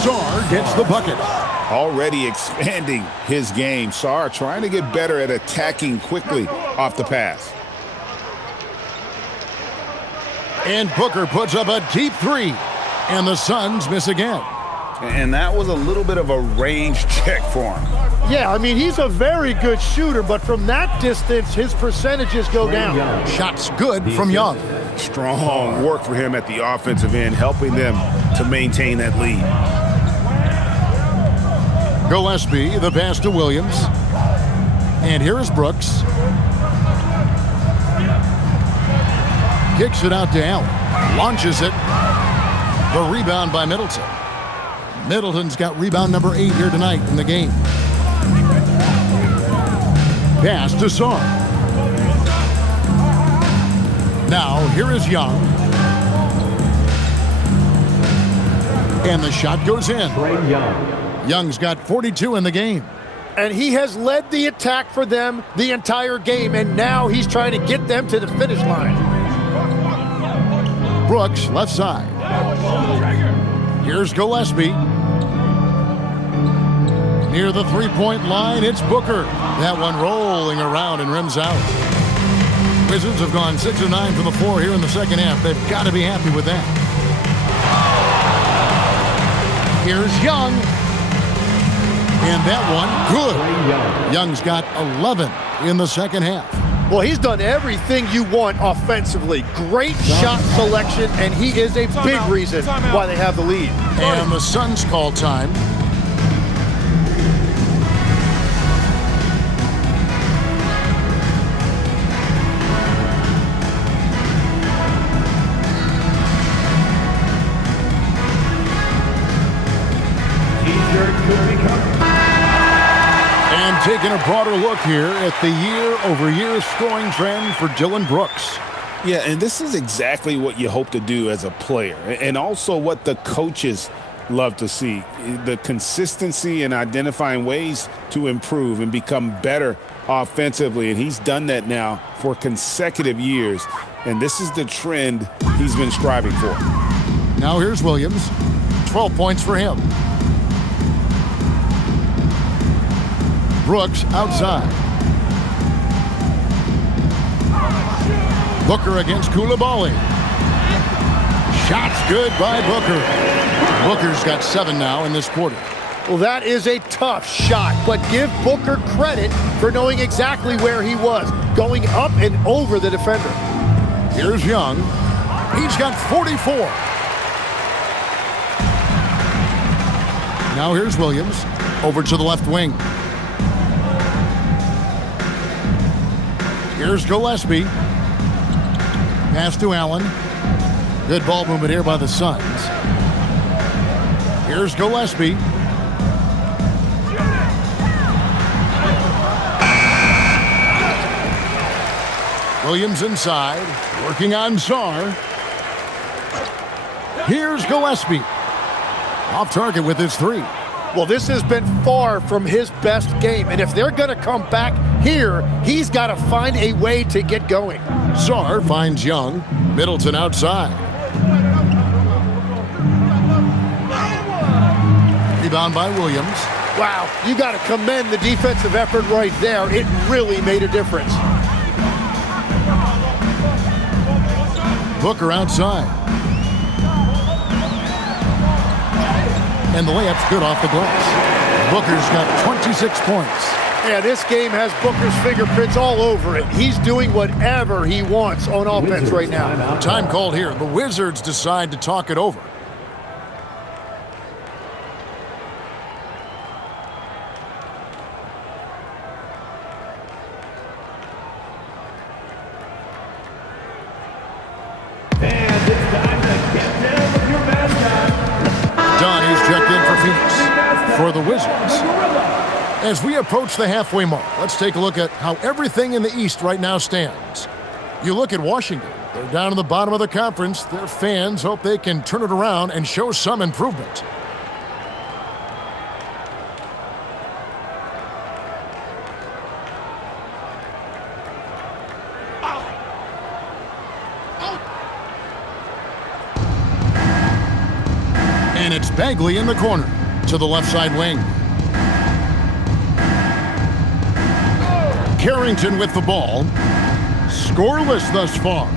Sarr gets the bucket. Already expanding his game. Sarr trying to get better at attacking quickly off the pass. And Booker puts up a deep 3. And the Suns miss again. And that was a little bit of a range check for him. Yeah, I mean, he's a very good shooter, but from that distance, his percentages go down. Shots good from Young. Strong work for him at the offensive end, helping them to maintain that lead. Gillespie, the pass to Williams. And here's Brooks. Kicks it out to Allen. Launches it. The rebound by Middleton. Middleton's got rebound number 8 here tonight in the game. Pass to Sarr. Now, here is Young. And the shot goes in. Trae Young. Young's got 42 in the game. And he has led the attack for them the entire game, and now he's trying to get them to the finish line. Brooks, left side. Here's Gillespie. Near the three-point line, it's Booker. That one rolling around and rims out. Wizards have gone 6 of 9 from the floor here in the second half. They've got to be happy with that. Here's Young. And that one, good. Young's got 11 in the second half. Well, he's done everything you want offensively. Great shot selection, and he is a big reason why they have the lead. And the Suns call time. And taking a broader look here at the year-over-year scoring trend for Dillon Brooks. Yeah, and this is exactly what you hope to do as a player, and also what the coaches love to see, the consistency in identifying ways to improve and become better offensively, and he's done that now for consecutive years, and this is the trend he's been striving for. Now here's Williams. 12 points for him. Brooks outside. Booker against Koulibaly. Shots good by Booker. Booker's got 7 now in this quarter. Well, that is a tough shot, but give Booker credit for knowing exactly where he was, going up and over the defender. Here's Young. He's got 44. Now here's Williams. Over to the left wing. Here's Gillespie. Pass to Allen. Good ball movement here by the Suns. Here's Gillespie. Williams inside. Working on Sarr. Here's Gillespie. Off target with his 3. Well, this has been far from his best game, and if they're going to come back here, he's got to find a way to get going. Sarr finds Young. Middleton outside. Rebound by Williams. Wow, you got to commend the defensive effort right there. It really made a difference. Booker outside. And the layup's good off the glass. Booker's got 26 points. Yeah, this game has Booker's fingerprints all over it. He's doing whatever he wants on offense right now. Time called here. The Wizards decide to talk it over. And it's time to get down with your mascot. Donnie's checked in for Phoenix for the Wizards. As we approach the halfway mark, let's take a look at how everything in the East right now stands. You look at Washington. They're down in the bottom of the conference. Their fans hope they can turn it around and show some improvement. And it's Bagley in the corner to the left side wing. Carrington with the ball. Scoreless thus far.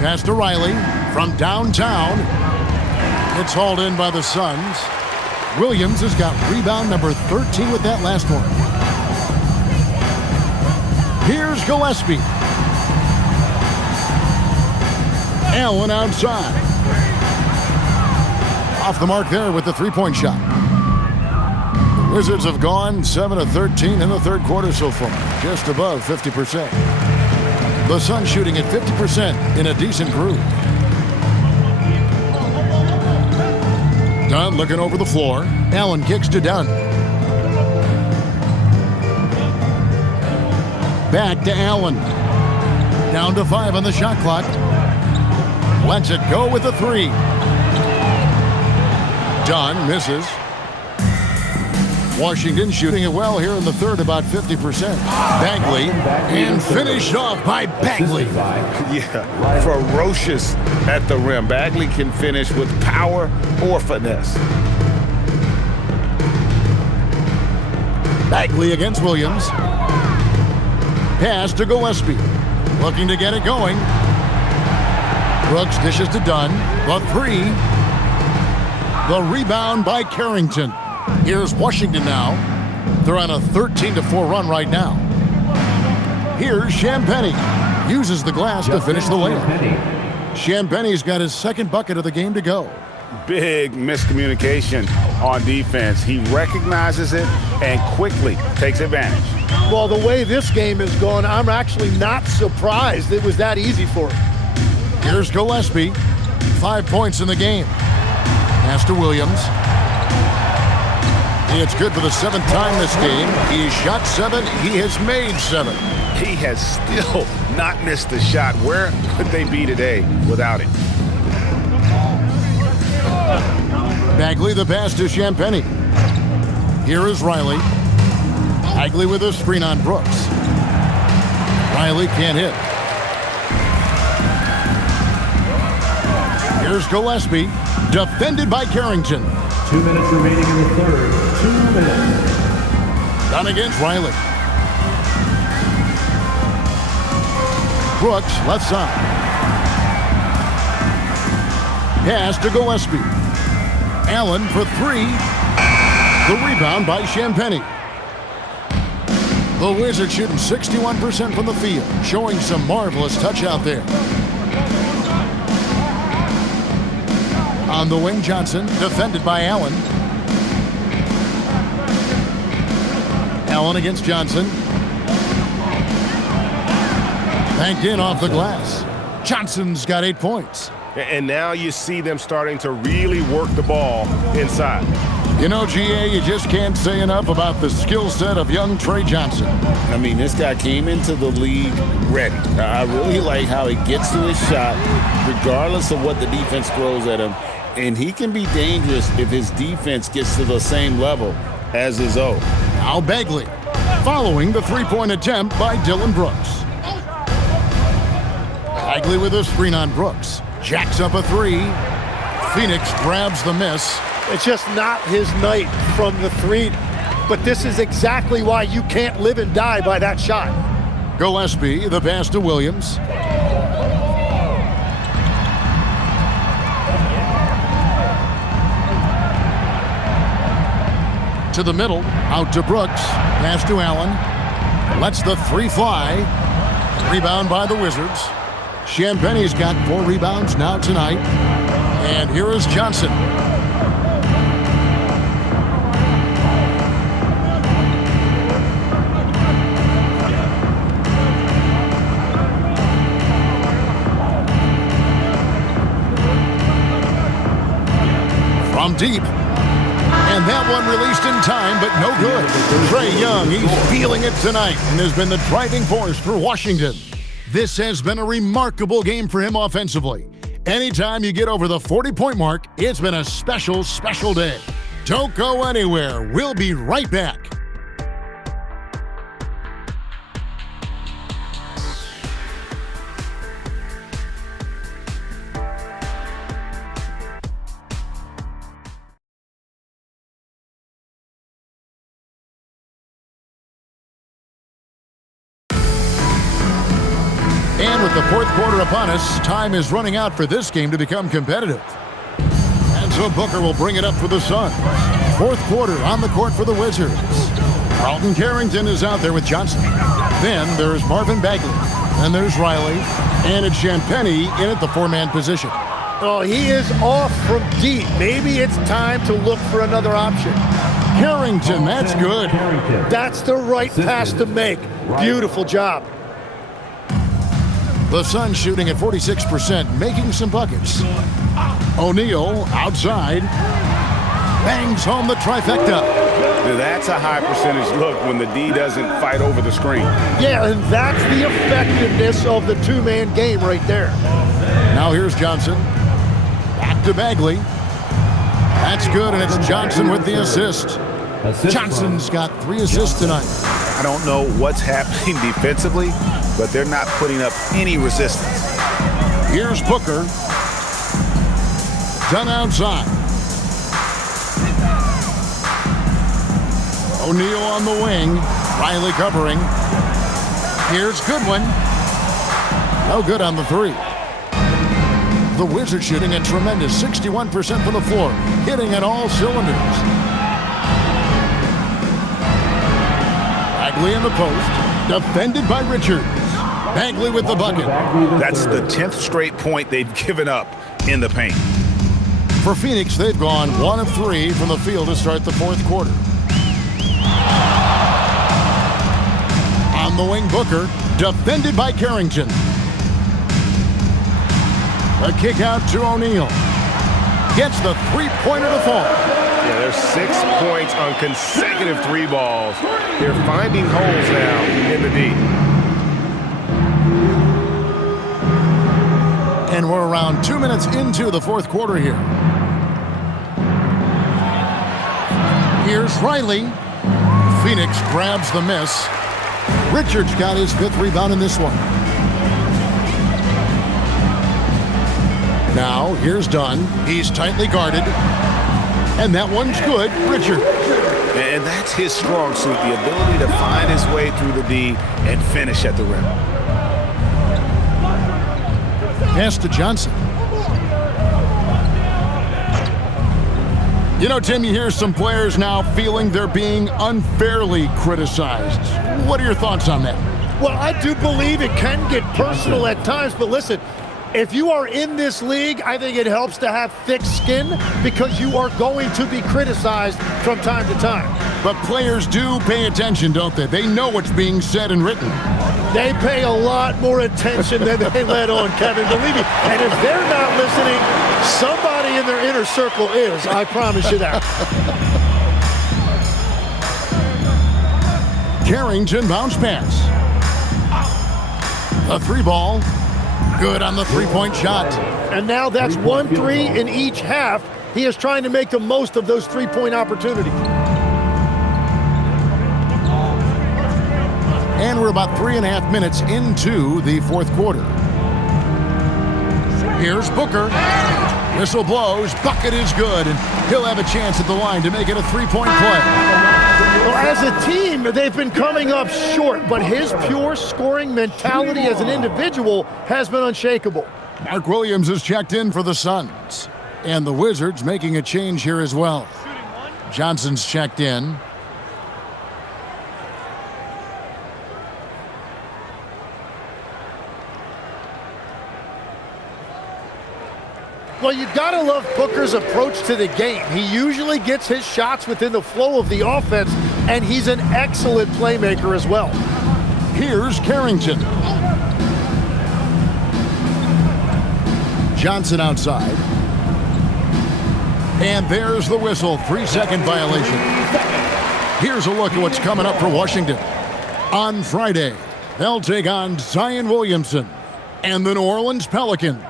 Pass to Riley from downtown. It's hauled in by the Suns. Williams has got rebound number 13 with that last one. Here's Gillespie. Allen outside. Off the mark there with the three-point shot. The Wizards have gone 7 of 13 in the third quarter so far, just above 50%. The Suns shooting at 50% in a decent groove. Dunn looking over the floor. Allen kicks to Dunn. Back to Allen. Down to 5 on the shot clock. Lets it go with the 3. Dunn misses. Washington shooting it well here in the third, about 50%. Bagley, and finished off by Bagley. Yeah, ferocious at the rim. Bagley can finish with power or finesse. Bagley against Williams. Pass to Gillespie. Looking to get it going. Brooks dishes to Dunn. The three. The rebound by Carrington. Here's Washington now. They're on a 13-4 run right now. Here's Champagnie. Uses the glass to finish the layup. Champagnie's got his second bucket of the game to go. Big miscommunication on defense. He recognizes it and quickly takes advantage. Well, the way this game is going, I'm actually not surprised it was that easy for him. Here's Gillespie. 5 points in the game. Pass to Williams. It's good for the seventh time this game. He shot 7. He has made 7. He has still not missed a shot. Where would they be today without it? Bagley the pass to Champagnie. Here is Riley. Bagley with a screen on Brooks. Riley can't hit. Here's Gillespie. Defended by Carrington. 2 minutes remaining in the third. 2 minutes. Done against Riley. Brooks, left side. Pass to Gillespie. Allen for 3. The rebound by Champagnie. The Wizards shooting 61% from the field, showing some marvelous touch out there. On the wing, Johnson, defended by Allen. Allen against Johnson. Banked in off the glass. Johnson's got 8 points. And now you see them starting to really work the ball inside. You know, GA, you just can't say enough about the skill set of young Trey Johnson. I mean, this guy came into the league ready. I really like how he gets to his shot, regardless of what the defense throws at him. And he can be dangerous if his defense gets to the same level as his own. Now Bagley, following the three-point attempt by Dillon Brooks. Bagley with a screen on Brooks. Jacks up a 3. Phoenix grabs the miss. It's just not his night from the 3. But this is exactly why you can't live and die by that shot. Gillespie, the pass to Williams. To the middle, out to Brooks. Pass to Allen. Lets the 3 fly. Rebound by the Wizards. Champagnie's got 4 rebounds now tonight. And here is Johnson. From deep. And that one released in time, but no good. Trae Young, he's feeling it tonight and has been the driving force for Washington. This has been a remarkable game for him offensively. Anytime you get over the 40-point mark, it's been a special, special day. Don't go anywhere. We'll be right back. And with the fourth quarter upon us, time is running out for this game to become competitive. And so Booker will bring it up for the Suns. Fourth quarter on the court for the Wizards. Carlton Carrington is out there with Johnson. Then there's Marvin Bagley. Then there's Riley. And it's Champagnie in at the 4-man position. Oh, he is off from deep. Maybe it's time to look for another option. Carrington, that's good. That's the right pass to make. Beautiful job. The Suns shooting at 46%, making some buckets. O'Neal outside. Bangs home the trifecta. Now that's a high percentage look when the D doesn't fight over the screen. Yeah, and that's the effectiveness of the 2-man game right there. Now here's Johnson. Back to Bagley. That's good, and it's Johnson with the assist. Johnson's got 3 assists tonight. I don't know what's happening defensively, but they're not putting up any resistance. Here's Booker. Done outside. O'Neal on the wing. Riley covering. Here's Goodwin. No good on the 3. The Wizards shooting a tremendous 61% from the floor, hitting at all cylinders. Bagley in the post, defended by Richards. Bagley with the bucket. That's the 10th straight point they've given up in the paint. For Phoenix, they've gone 1 of 3 from the field to start the 4th quarter. On the wing, Booker, defended by Carrington. A kick out to O'Neal. Gets the 3-pointer to fall. Yeah, there's 6 points on consecutive 3 balls. They're finding holes now in the D. And we're around 2 minutes into the 4th quarter here. Here's Riley. Phoenix grabs the miss. Richards got his 5th rebound in this one. Now, here's Dunn. He's tightly guarded. And that one's good. Richards. And that's his strong suit, the ability to find his way through the D and finish at the rim. Pass to Johnson. You know, Tim, you hear some players now feeling they're being unfairly criticized. What are your thoughts on that? Well, I do believe it can get personal at times, but listen, if you are in this league, I think it helps to have thick skin because you are going to be criticized from time to time. But players do pay attention, don't they? They know what's being said and written. They pay a lot more attention than they let on, Kevin, believe me. And if they're not listening, somebody in their inner circle is. I promise you that. Carrington bounce pass. A 3-ball. Good on the 3-point shot. And now that's 1-3 in each half. He is trying to make the most of those 3-point opportunities. And we're about 3.5 minutes into the 4th quarter. Here's Booker. Whistle blows. Bucket is good. And he'll have a chance at the line to make it a 3-point play. Well, as a team, they've been coming up short, but his pure scoring mentality as an individual has been unshakable. Mark Williams is checked in for the Suns. And the Wizards making a change here as well. Johnson's checked in. Well, you've got to love Booker's approach to the game. He usually gets his shots within the flow of the offense, and he's an excellent playmaker as well. Here's Carrington. Johnson outside. And there's the whistle. 3-second violation. Here's a look at what's coming up for Washington. On Friday, they'll take on Zion Williamson and the New Orleans Pelicans.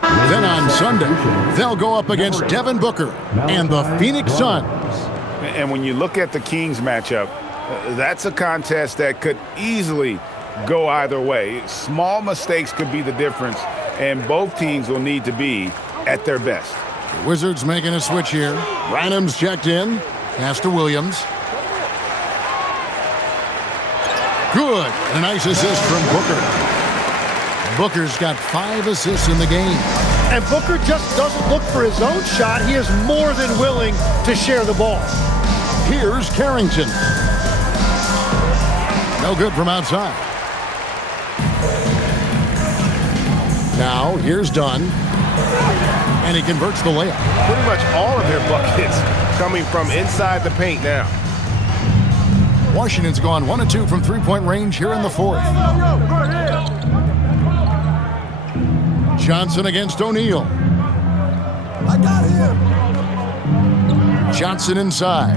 Then on Sunday, they'll go up against Devin Booker and the Phoenix Suns. And when you look at the Kings matchup, that's a contest that could easily go either way. Small mistakes could be the difference, and both teams will need to be at their best. The Wizards making a switch here. Branham's checked in. Pass to Williams. Good. A nice assist from Booker. Booker's got 5 assists in the game. And Booker just doesn't look for his own shot. He is more than willing to share the ball. Here's Carrington. No good from outside. Now, here's Dunn. And he converts the layup. Pretty much all of their buckets coming from inside the paint now. Washington's gone 1 of 2 from 3-point range here in the 4th. Johnson against O'Neal. I got him. Johnson inside.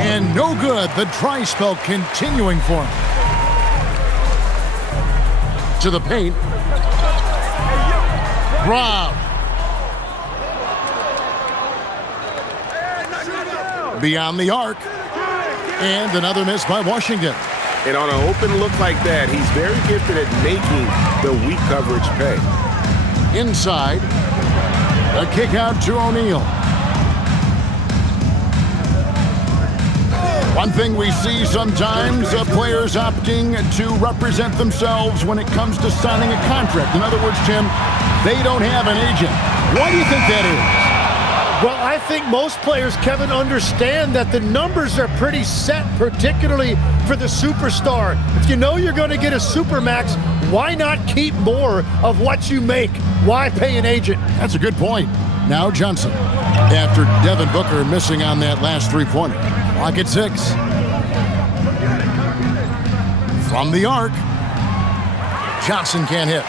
And no good. The dry spell continuing for him. To the paint. Rob. Beyond the arc. And another miss by Washington. And on an open look like that, he's very gifted at making the weak coverage pay. Inside. A kick out to O'Neal. One thing we see sometimes, players opting to represent themselves when it comes to signing a contract. In other words, Tim, they don't have an agent. Why do you think that is? Well, I think most players, Kevin, understand that the numbers are pretty set, particularly for the superstar. If you know you're going to get a supermax, why not keep more of what you make? Why pay an agent? That's a good point. Now Johnson, after Devin Booker missing on that last three-pointer. Clock at 6. From the arc. Johnson can't hit.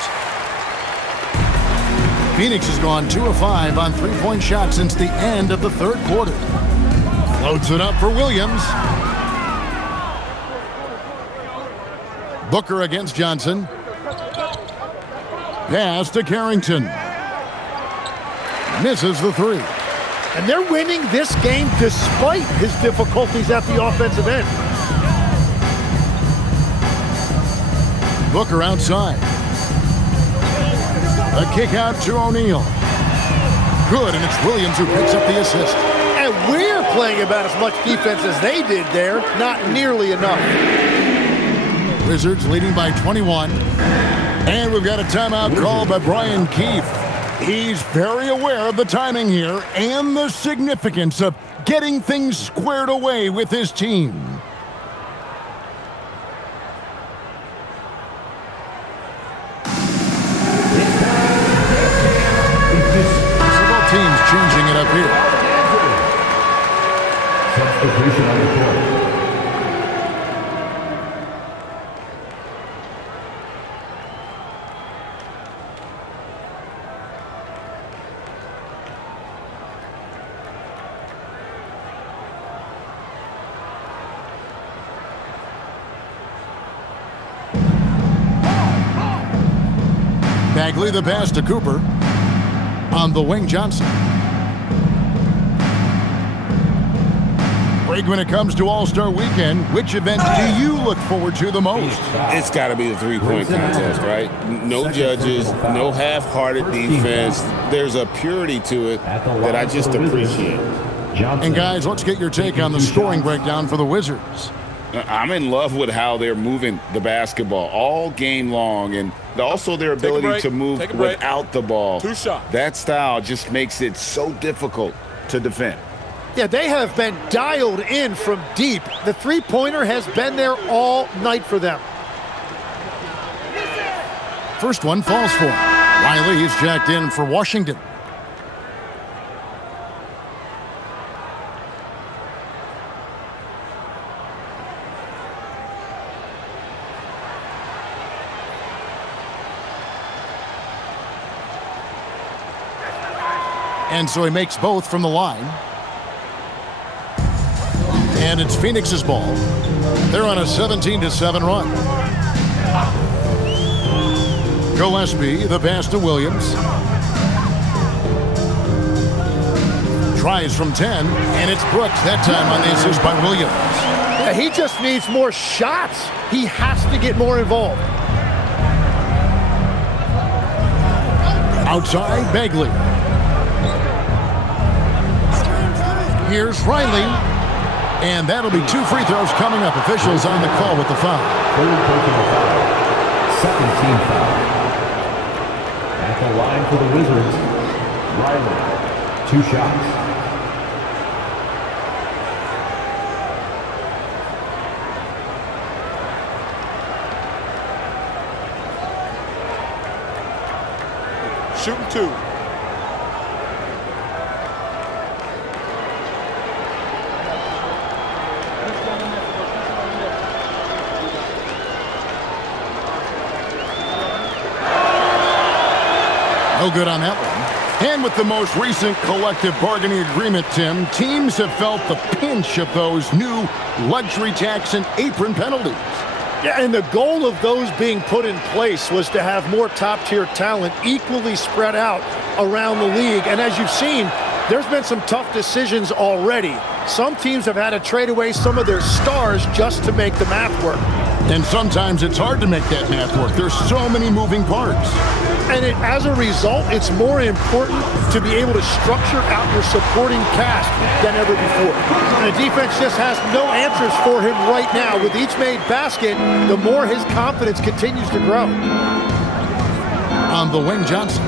Phoenix has gone 2 of 5 on three-point shots since the end of the third quarter. Floats it up for Williams. Booker against Johnson. Pass to Carrington. Misses the three. And they're winning this game despite his difficulties at the offensive end. Booker outside. A kick out to O'Neal. Good, and it's Williams who picks up the assist. And we're playing about as much defense as they did there. Not nearly enough. Wizards leading by 21. And we've got a timeout called by Brian Keefe. He's very aware of the timing here and the significance of getting things squared away with his team. Several teams changing it up here. Substitution on the court. Bagley the pass to Cooper. On the wing, Johnson. Greg, when it comes to All-Star Weekend, which event do you look forward to the most? It's got to be the three-point contest, right? No judges, no half-hearted defense. There's a purity to it that I just appreciate. And guys, let's get your take on the scoring breakdown for the Wizards. I'm in love with how they're moving the basketball all game long, and also their ability to move without the ball. 2 shots. That style just makes it so difficult to defend. Yeah, they have been dialed in from deep. The three-pointer has been there all night for them. First one falls for him. Riley is jacked in for Washington. And so he makes both from the line. And it's Phoenix's ball. They're on a 17-7 run. Gillespie, the pass to Williams. Tries from 10, and it's Brooks that time on the assist by Williams. Yeah, he just needs more shots. He has to get more involved. Outside, Bagley. Here's Riley. And that'll be 2 free throws coming up. Officials on the call with the foul. Second team foul. At the line for the Wizards, Riley. 2 shots. Shooting 2. No good on that one. And with the most recent collective bargaining agreement, Tim, teams have felt the pinch of those new luxury tax and apron penalties. Yeah, and the goal of those being put in place was to have more top-tier talent equally spread out around the league. And as you've seen, There's been some tough decisions already. Some teams have had to trade away some of their stars just to make the math work. And sometimes it's hard to make that math work. There's so many moving parts. And as a result, it's more important to be able to structure out your supporting cast than ever before. And the defense just has no answers for him right now. With each made basket, the more his confidence continues to grow. On the wing, Johnson.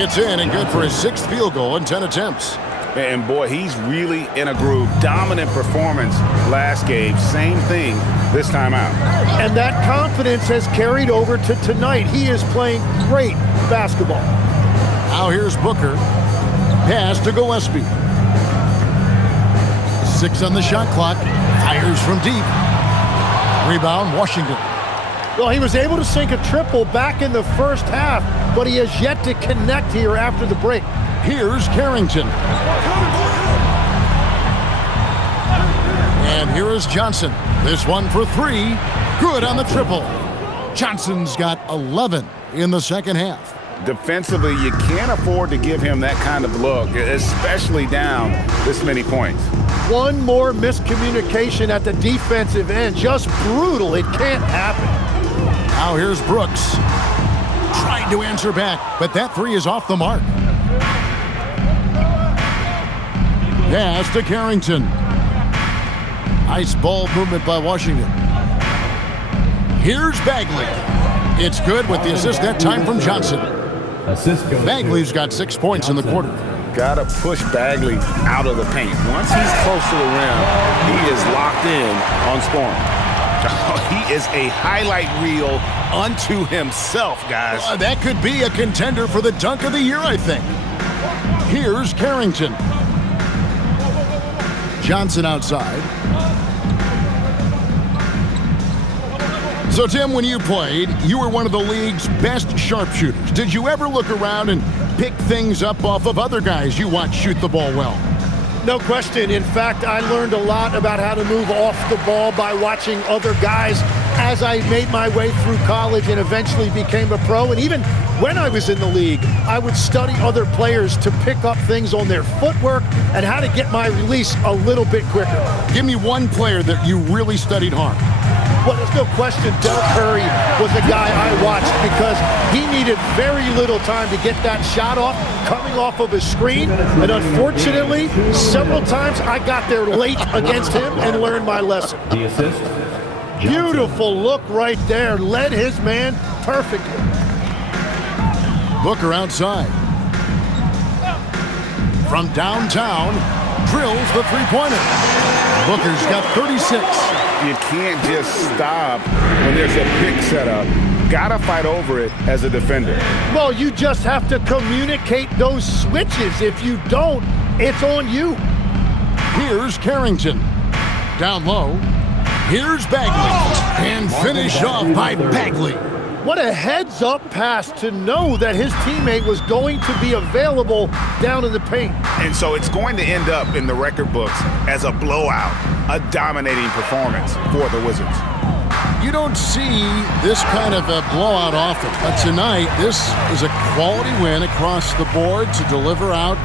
It's in and good for his 6th field goal in 10 attempts. And boy, he's really in a groove. Dominant performance last game. Same thing this time out. And that confidence has carried over to tonight. He is playing great basketball. Now here's Booker. Pass to Gillespie. 6 on the shot clock. Fires from deep. Rebound, Washington. Well, he was able to sink a triple back in the first half, but he has yet to connect here after the break. Here's Carrington. And here is Johnson. This one for 3. Good on the triple. Johnson's got 11 in the second half. Defensively, you can't afford to give him that kind of look, especially down this many points. One more miscommunication at the defensive end. Just brutal. It can't happen. Now here's Brooks. Tried to answer back, but that 3 is off the mark. Pass to Carrington. Nice ball movement by Washington. Here's Bagley. It's good with the assist that time from Johnson. Bagley's got 6 points in the quarter. Gotta push Bagley out of the paint. Once he's close to the rim, he is locked in on scoring. He is a highlight reel unto himself, guys. That could be a contender for the dunk of the year, I think. Here's Carrington. Johnson outside. So, Tim, when you played, you were one of the league's best sharpshooters. Did you ever look around and pick things up off of other guys you watch shoot the ball well? No question. In fact, I learned a lot about how to move off the ball by watching other guys as I made my way through college and eventually became a pro. And even when I was in the league, I would study other players to pick up things on their footwork and how to get my release a little bit quicker. Give me one player that you really studied hard. Well, there's no question Del Curry was the guy I watched because he needed very little time to get that shot off, coming off of his screen. And unfortunately, several times I got there late against him and learned my lesson. The assist. Beautiful look right there. Led his man perfectly. Booker outside. From downtown, drills the three-pointer. Booker's got 36. You can't just stop when there's a pick set up. Gotta fight over it as a defender. Well, you just have to communicate those switches. If you don't, it's on you. Here's Carrington. Down low. Here's Bagley. And finished off by Bagley. What a heads-up pass to know that his teammate was going to be available down in the paint. And so it's going to end up in the record books as a blowout, a dominating performance for the Wizards. You don't see this kind of a blowout often, but tonight this is a quality win across the board to deliver out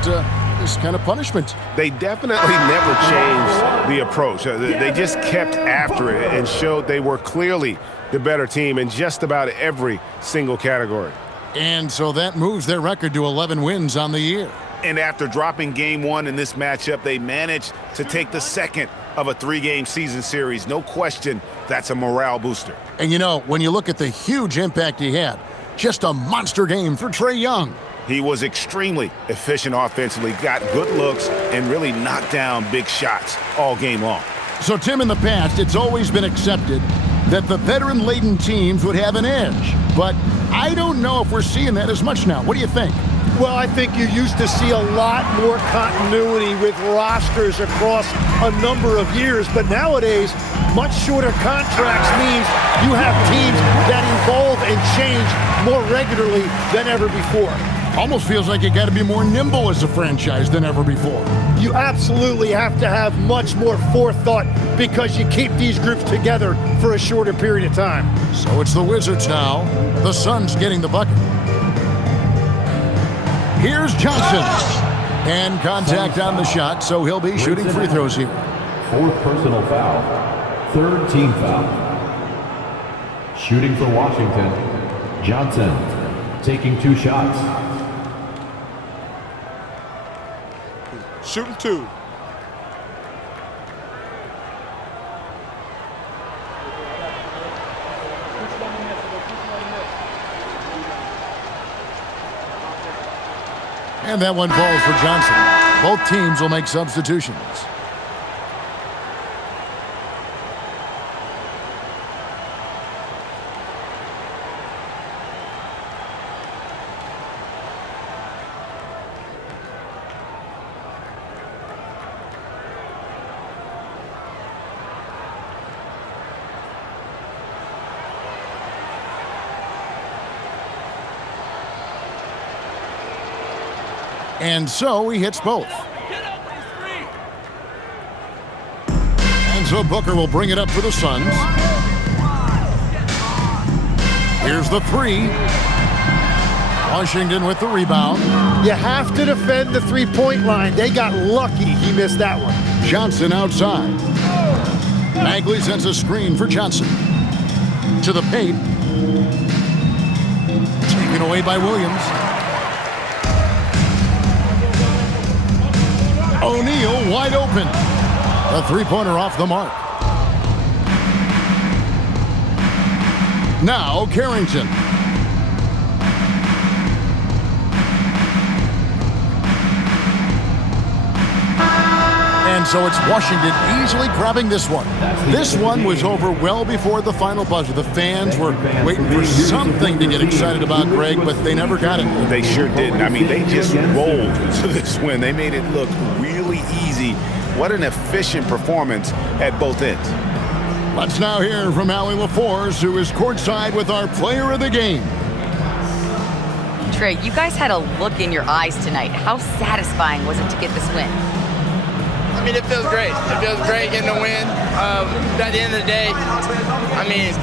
this kind of punishment. They definitely never changed the approach. They just kept after it and showed they were clearly the better team in just about every single category. And so that moves their record to 11 wins on the year. And after dropping game one in this matchup, they managed to take the second of a 3-game season series. No question, that's a morale booster. And you know, when you look at the huge impact he had, just a monster game for Trae Young. He was extremely efficient offensively, got good looks, and really knocked down big shots all game long. So, Tim, in the past, it's always been accepted that the veteran-laden teams would have an edge. But I don't know if we're seeing that as much now. What do you think? Well, I think you used to see a lot more continuity with rosters across a number of years. But nowadays, much shorter contracts means you have teams that evolve and change more regularly than ever before. Almost feels like you got to be more nimble as a franchise than ever before. You absolutely have to have much more forethought because you keep these groups together for a shorter period of time. So it's the Wizards now. The Suns getting the bucket. Here's Johnson. And contact on the shot, so he'll be shooting free throws here. 4th personal foul. 3rd team foul. Shooting for Washington, Johnson taking 2 shots. Shooting 2. And that one falls for Johnson. Both teams will make substitutions. And so he hits both. And so Booker will bring it up for the Suns. Here's the 3. Washington with the rebound. You have to defend the three-point line. They got lucky he missed that one. Johnson outside. Bagley sends a screen for Johnson. To the paint. Taken away by Williams. O'Neal wide open. A three-pointer off the mark. Now Carrington. And so it's Washington easily grabbing this one. This one was over well before the final buzzer. The fans were waiting for something to get excited about, Greg, but they never got it. They sure didn't. I mean, they just rolled to this win. They made it look really easy. What an efficient performance at both ends. Let's now hear from Allie LaForce, who is courtside with our player of the game. Trey, you guys had a look in your eyes tonight. How satisfying was it to get this win? I mean, it feels great. It feels great getting the win. At the end of the day, I mean,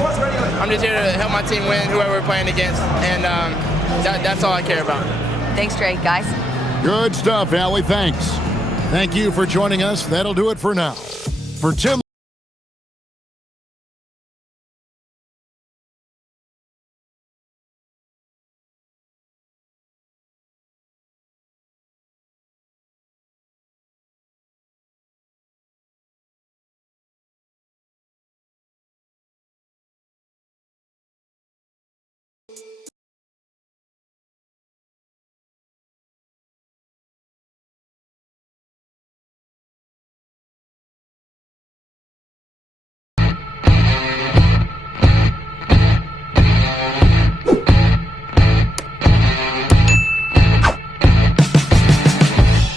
I'm just here to help my team win, whoever we're playing against, and that's all I care about. Thanks, Trey. Guys? Good stuff, Allie. Thanks. Thank you for joining us. That'll do it for now. For Tim